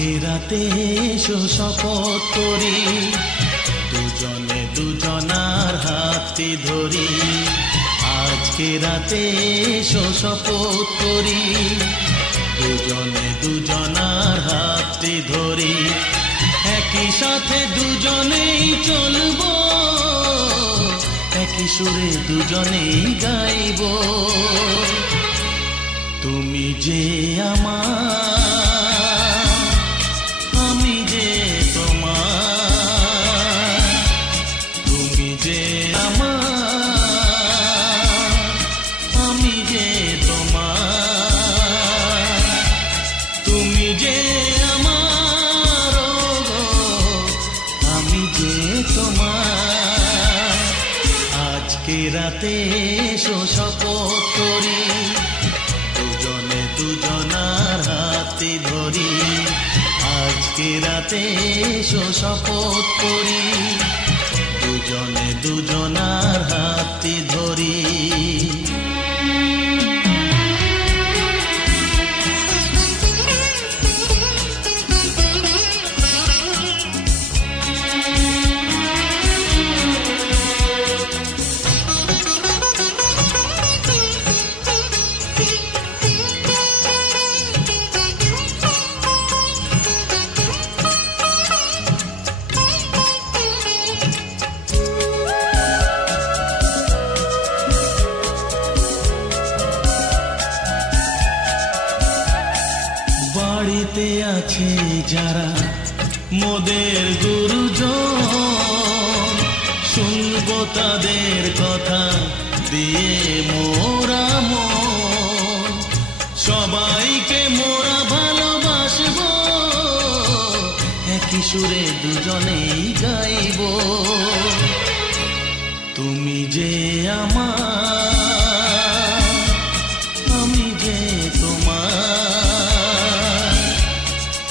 আজকে রাতে এসো শপথ করি, দুজনে দুজনার হাতটি ধরি। আজকে রাতে এসো শপথ করি, দুজনে দুজনার হাতটি ধরি। একই সাথে দুজনেই চলবো, একই সুরে দুজনেই গাইব। তুমি যে আমার, আমি যে তোমার। তুমি যে আমার, আমি যে তোমার। তুমি যে আমার, গো আমি যে তোমার। আজকে রাতে এসো শপথ করি, দুজনে দুজনার হাতে ধরি। আজকে রাতে এসো শপথ করি, দুজনে দুজনার হাতে ধরি। বাড়িতে আছে যারা মোদের গুরুজন, শুনবো তাদের কথা দিয়ে মোরা মন। সবাইকে মোরা ভালোবাসবো, একই সুরে দুজনেই গাইব। তুমি যে আমার, আমি যে তোমার।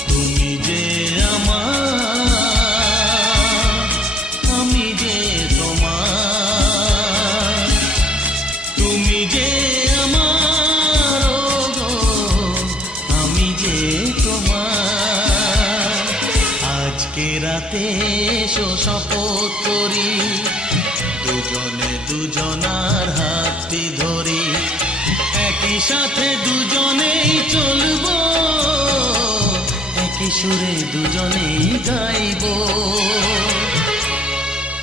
তুমি যে আমার, আমি যে তোমার। তুমি যে আমার, গো আমি যে তোমার। আজকে রাতে এসো শপথ করি, দুজনে দুজনার হাতটি ধরি। একই সাথে দুজনেই চলবো, একই সুরে দুজনেই গাইব।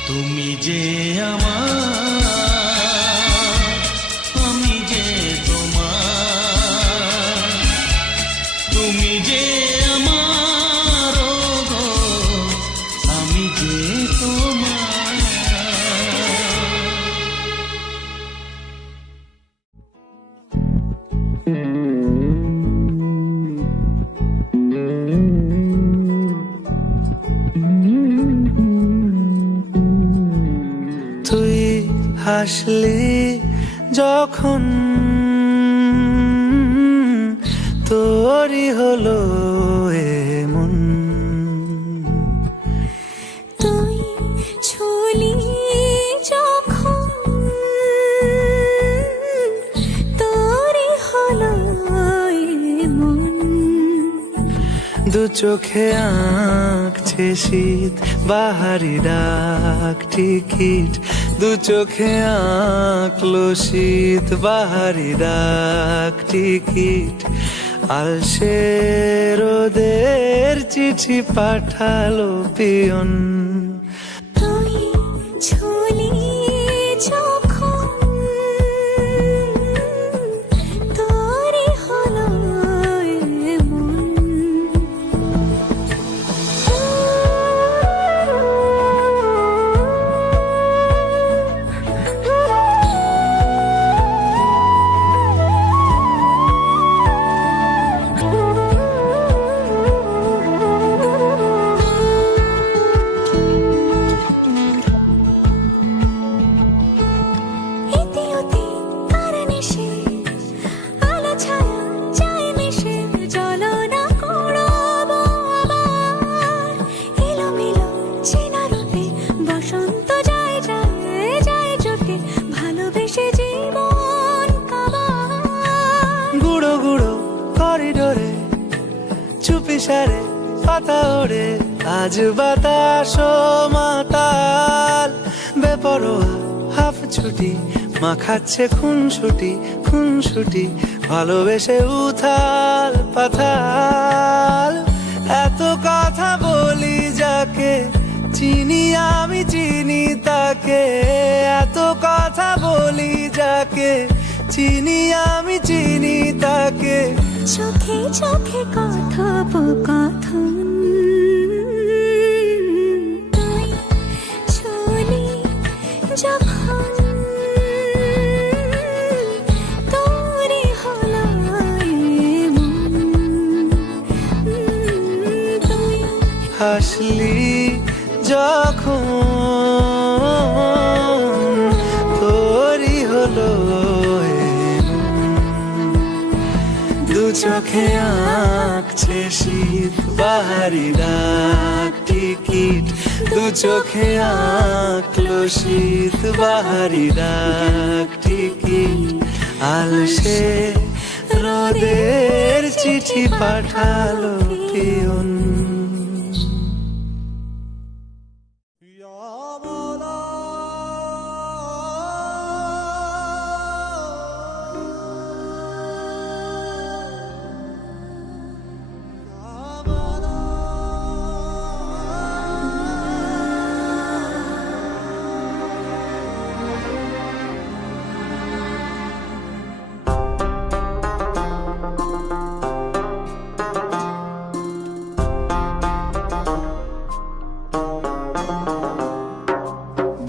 তুমি যে আমার, আমি যে তোমার। তুমি যে আমার, গো আমি যে তোমার। তুই হাসলি যখন তোরই হলো এমন। তুই ছুলি যখন তোরই হলো এমন। দু চোখে আঁকছে শীত বাহারি ডাক টিকিট। দু চোখে আঁকলো শীত বাহারি ডাক টিকিট। আলসে রোদের চিঠি পাঠালো পিয়ন। তুই ছুলি যখন তোরই হলো এমন। করিডোরে চুপি সারে পাতা ওড়ে আজ বাতাসো মাতাল বেপরোয়া হাফ ছুটি মাখাচ্ছে খুনসুটি ভালোবেসে উথাল পাথাল এত কথা বলি যাকে চিনি আমি চিনি তাকে এত কথা বলি যাকে চিনি আমি চিনি তাকে চোখে চোখে কথোপকথন তুই ছুলি যখন তোরে হলো এমন তুই হাসলি যখন তোরই হলো দু চোখে আঁকছে শীত বাহারি ডাক টিকিট দু চোখে আঁকলো শীত বাহারি ডাক টিকিট আলসে রোদের চিঠি পাঠালো পিয়ন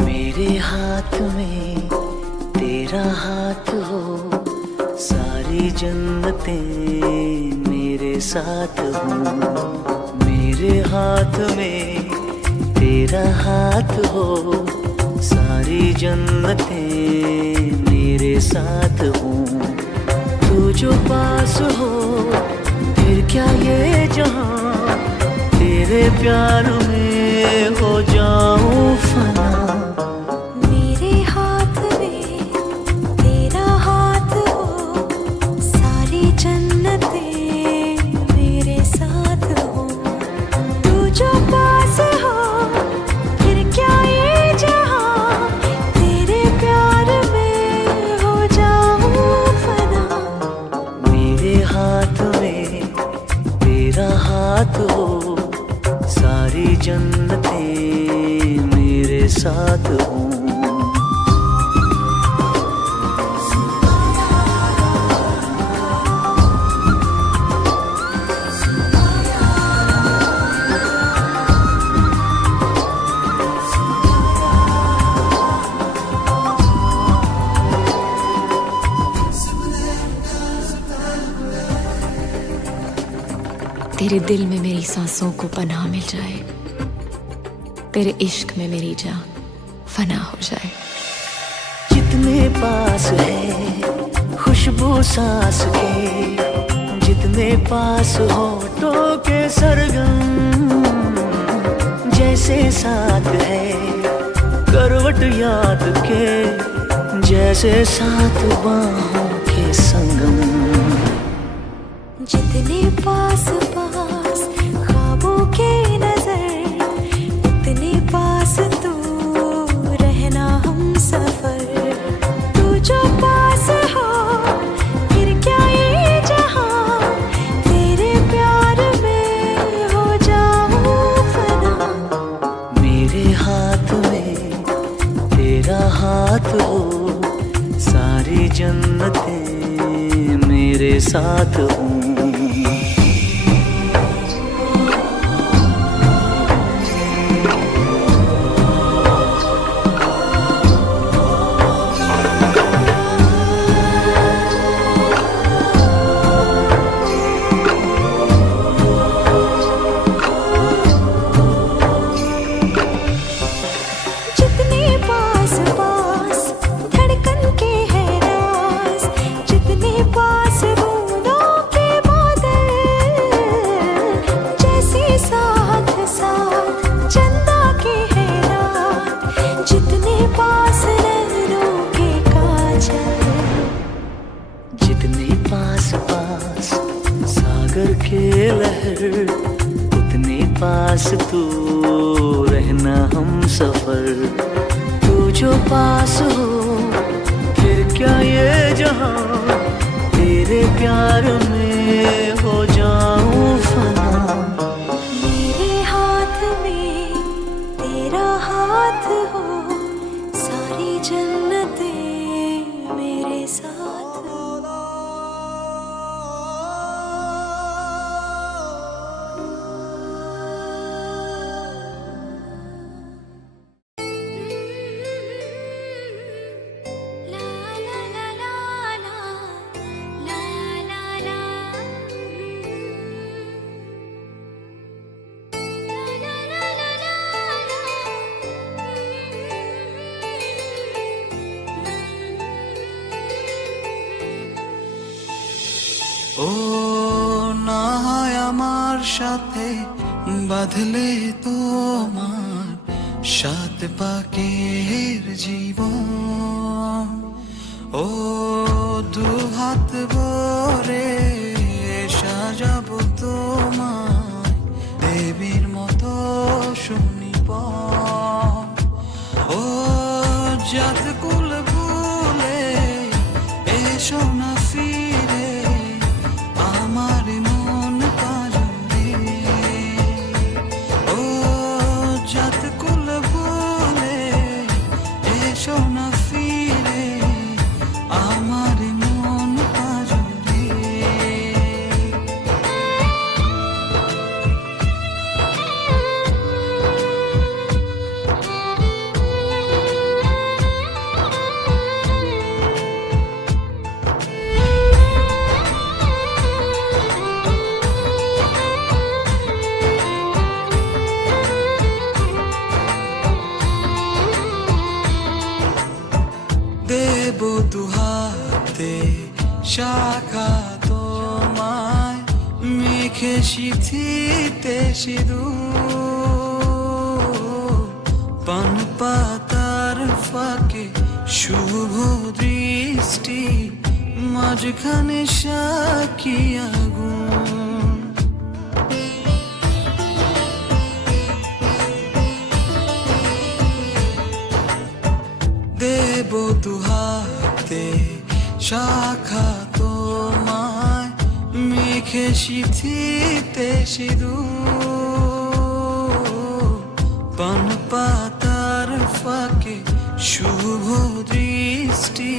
मेरे हाथ में तेरा हाथ हो सारी जन्नतें मेरे साथ हो मेरे हाथ में तेरा हाथ हो सारी जन्नतें मेरे साथ हो तू जो पास हो फिर क्या ये जहां तेरे प्यार में हो जाऊं फना मेरे हाथ में तेरा हाथ हो सारी जन्नतें मेरे साथ हो तू जो पास हो फिर क्या ये जहां तेरे प्यार में हो जाऊं फना मेरे हाथ में तेरा हाथ हो सारी जन्नतें मेरे साथ हो तेरे दिल में मेरी सांसों को पनाह मिल जाए तेरे इश्क में मेरी जान फना हो जाए जितने पास है खुशबू सांस के जितने पास होठों के सरगम जैसे साथ है करवट याद के जैसे साथ बाहों के संगम जितने पास पास ख्वाबों के नजर उतने पास तू रहना हम सफर तू जो पास हो फिर क्या ये जहां तेरे प्यार में हो जाऊं फना मेरे हाथ में तेरा हाथ हो सारी जन्नतें मेरे साथ हो जितने पास पास धड़कन के है राज जितने पास बूंदों के बादल जैसे साथ साथ चंदा के है रात जितने पास नैनों के काजल जितने पास पास सागर के लहर उतने पास तू रहना हम सफर, तू जो पास हो फिर क्या ये जहां, तेरे प्यार में हो जाऊं फना। मेरे हाथ में तेरा हाथ हो, सारी जन्नतें मेरे साथ हो। ला ला ला ला ला ला ला ला ও না হয় আমার সাথে বাঁধলে তোমার সাত পাকের জীবন, ও দু হাত ভরে সাজাবো তোমায় দেবীর মতো শুনিব, ও জাত কুল ভুলে এসো না ফিরে আমার মন পাজরে, ও জাত কুল ভুলে এসো না ফিরে আমার মন পাজরে। দেব দুহাতে শাখা তোমায় মেখে সিথিতে সিঁদুর, পান পাতার ফাঁকে শুভ দৃষ্টি মাঝখানে সাক্ষী আগুন, দেব দুহাতে শাখা তোমায় মেখে সিথিতে সিঁদুর, পান পাতার ফাঁকে শুভ দৃষ্টি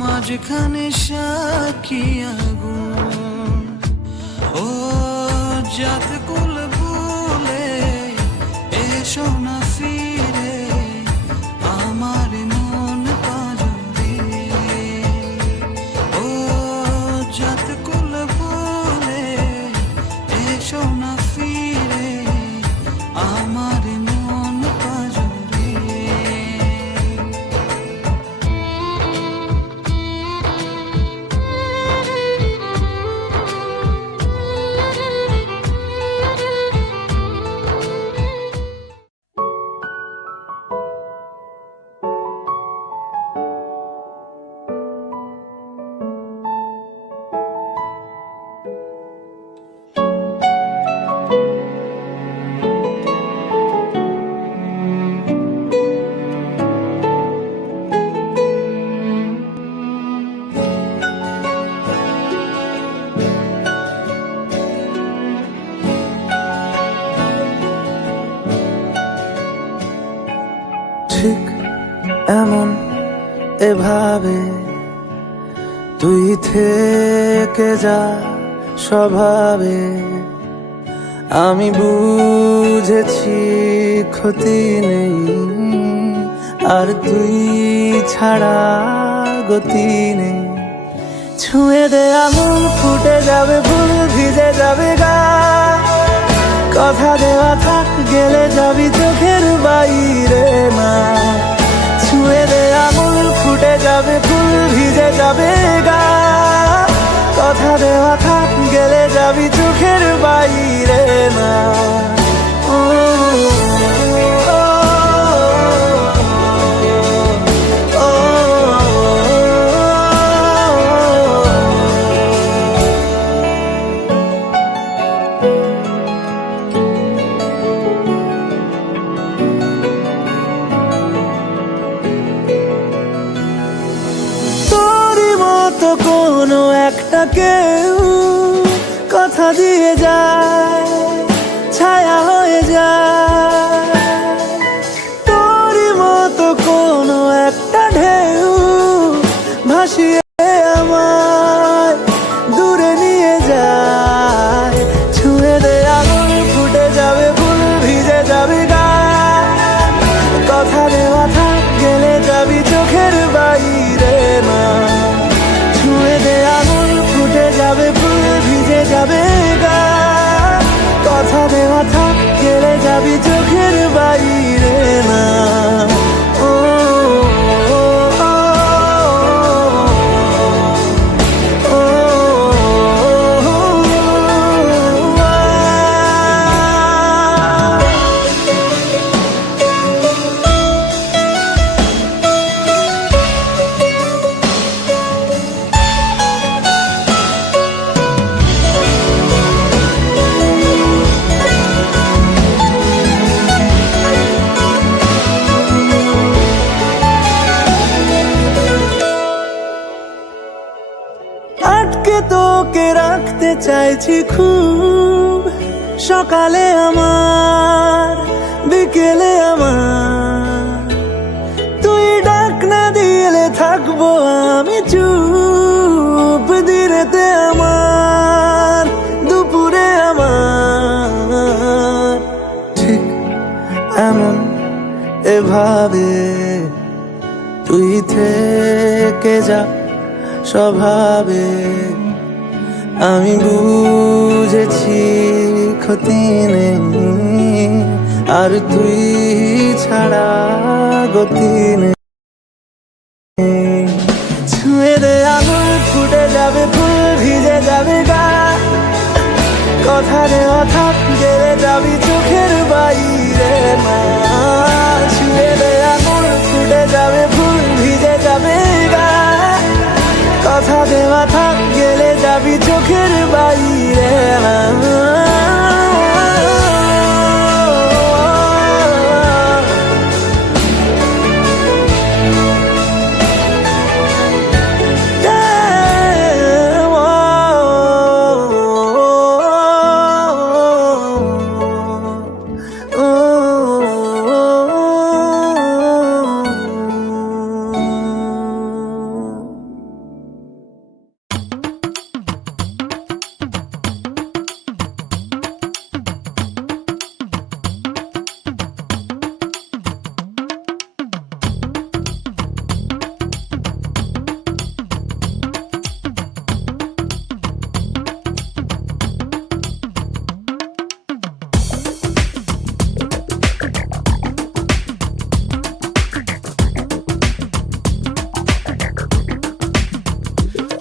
মাঝখানে সাক্ষী আগুন, ও জাত কুল ভুলে এসো না ফিরে আমার মন পাজরে, ও জাত কুল ভুলে এসো না ফিরে আমার মন পাজরে। ঠিক এমন এভাবে তুই থেকে যা স্বভাবে, আমি বুঝেছি ক্ষতি নেই আর তুই ছাড়া গতি নেই। ছুঁয়ে দে আঙুল ফুটে যাবে ফুল ভিজে যাবে গা, কথা দেওয়া থাক গেলে যাবি চোখের বাইরে না। ছুঁয়ে দে আঙুল ফুটে যাবে ফুল ভিজে যাবে গা, কথা দেওয়া থাক গেলে যাবি চোখের বাইরে না। ও মতো কোনো একটা কেউ কথা দিয়ে যায়, ছায়া হয়ে যায়। তোরই মতো কোনো একটা ঢেউ ভাসিয়ে আমায় দূরে নিয়ে যায়। ছুঁয়ে দে আগুন, ফুটে যাবে ফুল, ভিজে যাবে গান। কথা দেওয়া থাক, গেলে যাবি চোখের বাইরে না। ছুঁয়ে দে আগুন, ফুটে যাবে ফুল, ভিজে যাবে গান। কথা দেওয়া থাক, গেলে যাবি চোখের বাইরে না। ও আটকে তোকে রাখতে চাইছি খুব, সকালে আমার, বিকেলে আমার। তুই ডাক না দিলে থাকবো আমি চুপ, দিনেতে আমার, দুপুরে আমার। ঠিক এমন এভাবে তুই থেকে যা স্বভাবে। আমি বুঝেছি ক্ষতি নেই, আর তুই ছাড়া গতি নেই। ছুঁয়ে দে আগুন, ফুটে যাবে ফুল, ভিজে যাবে গান। কথা দেওয়া থাক, গেলে যাবি চোখের বাইরে না। ছুঁয়ে দে আগুন, ফুটে যাবে ফুল, ভিজে যাবে গান। কথা দেওয়া থাক, গেলে যাবি চোখের বাইরে না।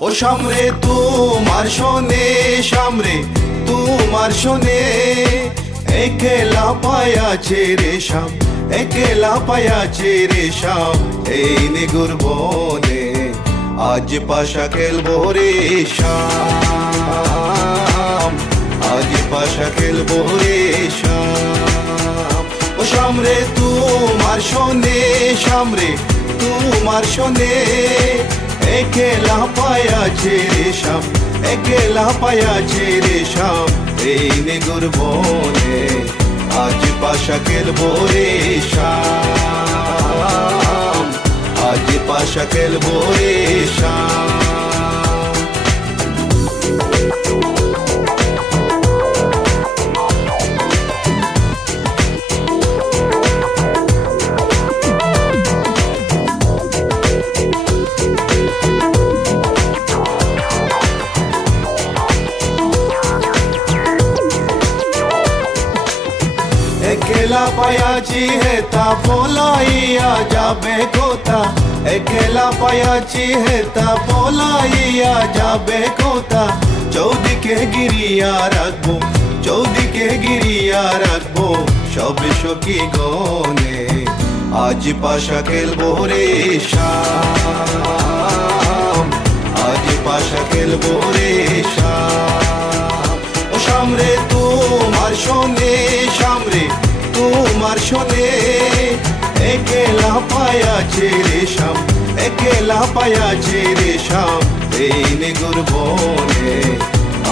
ও সামরে তোমার শোনে, সামরে তোমার শোনে। একেলা পায়াছে রে শাম, একেলা পায়াছে রে শাম। এই নিগুর বনে আজ পাশা খেলবো রে শাম, আজ পাশা খেলবো রে শাম। ও সামরে তোমার শোনে, সামরে তোমার শোনে। একেলা পায়াছে রে শাম, একেলা পায়াছে রে শাম। এই নিগুর বনে আজ পাশা খেলবো রে শাম, আজ পাশা খেলবো রে শাম। একেলা পায়াছি হেতা পলাইয়া যাবে কোথা, একেলা পায়াছি হেতা পলাইয়া যাবে কোথা। চৌদিকে গিরিয়া রাখবো, চৌদিকে গিরিয়া রাখবো সবে সখী গনে। আজ পাশা খেলবো রে শাম, আজ পাশা খেলবো রে শাম। ও সামরে তোমার শোনে, সামরে তোমার শোনে। একেলা পায়াছে রে শাম, একেলা লাপায়াছে রে শাম এই নিগুর বনে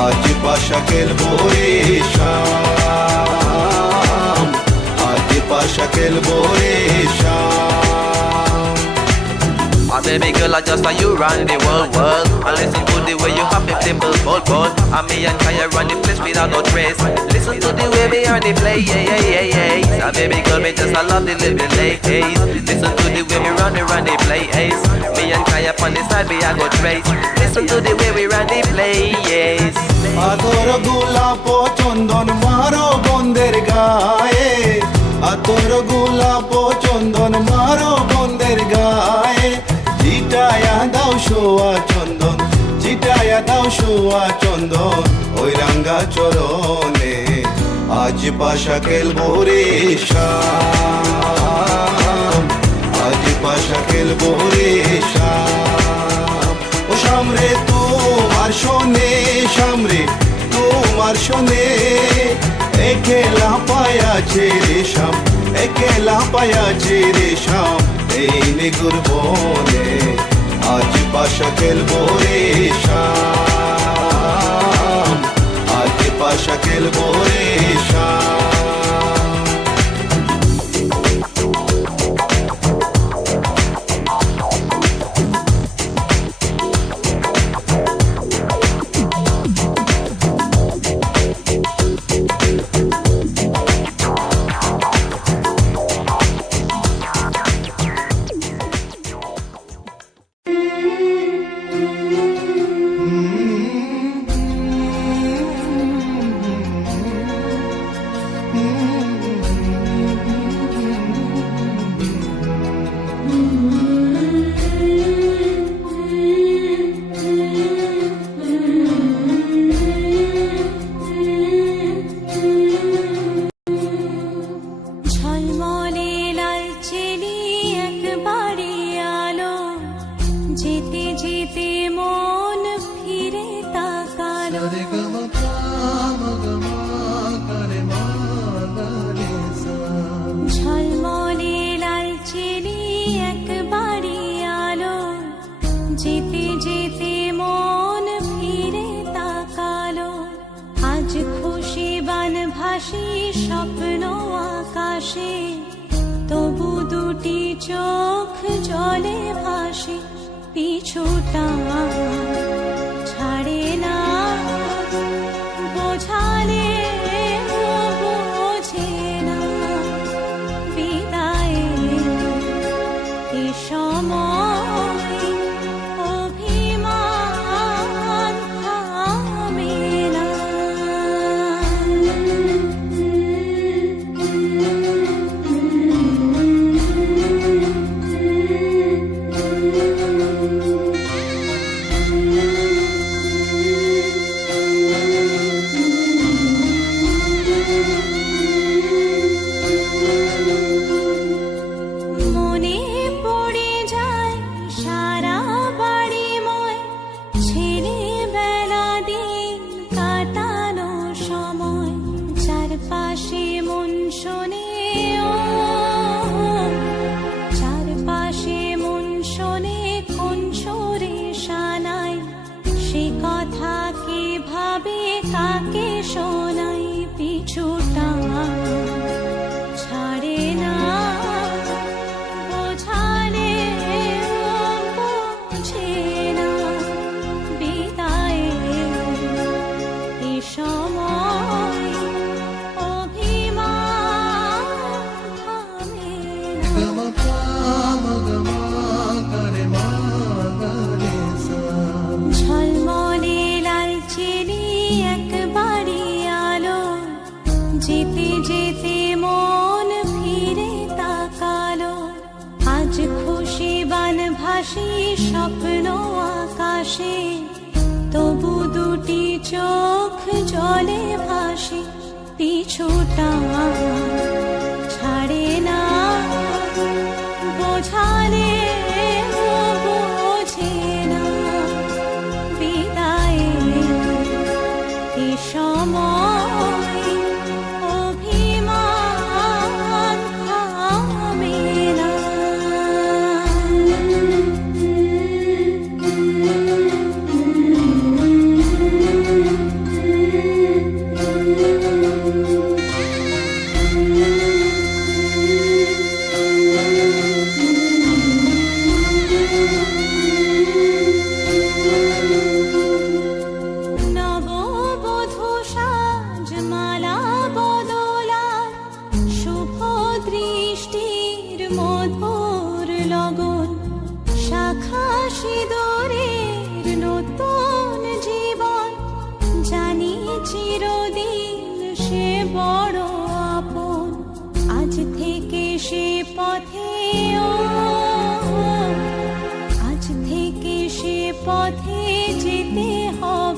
আজ পাশা খেলবো রে শাম আজ পাশা খেলবো রে শাম My baby girl, I just saw you run the world. I listen to the way you have the dimple, cold. And me and Kaya run the place without no trace. Listen to the way we on the play, yeah. My baby girl, me just I love the living late. Listen to the way we run the play, ace. Me and Kaya on the side, we a go trace. Listen to the way we run the play, yes. আতর গোলাপ চন্দন মারো বন্দের গায়ে আতর গোলাপ চন্দন মারো বন্দের গায়ে চিটায়া দাও শোয়া চন্দন চিটায়া দাও শোয়া চন্দন ওই রাঙ্গা চরণে আজ পাশা খেলবো রে শাম আজ পাশা খেলবো রে শাম ও শাম রে তোমার শোনে শাম রে তোমার শোনে একেলা পায়াছে রে শাম একেলা পায়াছে রে শাম এই নিগুর বনে আজ পাশা খেলবো রে শাম আজ পাশা খেলবো রে শাম ঝলমলে লাল চেলি একবারে আলো যেতে যেতে মন ফিরে তাকালো ঝলমলে লাল চেলি একবারে আলো যেতে যেতে মন ফিরে তাকালো আজ খুশি বান ভাসি স্বপ্ন আকাশে তবু দুটি চোখ জলে ভাসে পিছুটা ছাড়ে না বোঝালে বোঝে না বিদায় এ সময় অভিমান থামে না মনে পড়ে যায় সারা বাড়িময় ছেলেবেলা দিন কাটানো সময় চারপাশে মন শোনে ও চারপাশে মন শোনে কোন সুরে শানাই সে কথা কে ভাবে কাকে শোনাই পিছুটা ছাড়ে না বোঝালে বোঝে না বিদায় এ সময় অভিমান থামে না ঝলমলে লাল চেলি একবারে আলো যেতে যেতে মন ফিরে তাকালো আজ খুশি বান ভাসি স্বপ্ন আকাশে তবু দুটি চোখ জলে ভাসে পিছুটা ছাড়ে না বোঝালে বোঝে না বিদায় এ সময় অভিমান থামে না পথে যেতে হয়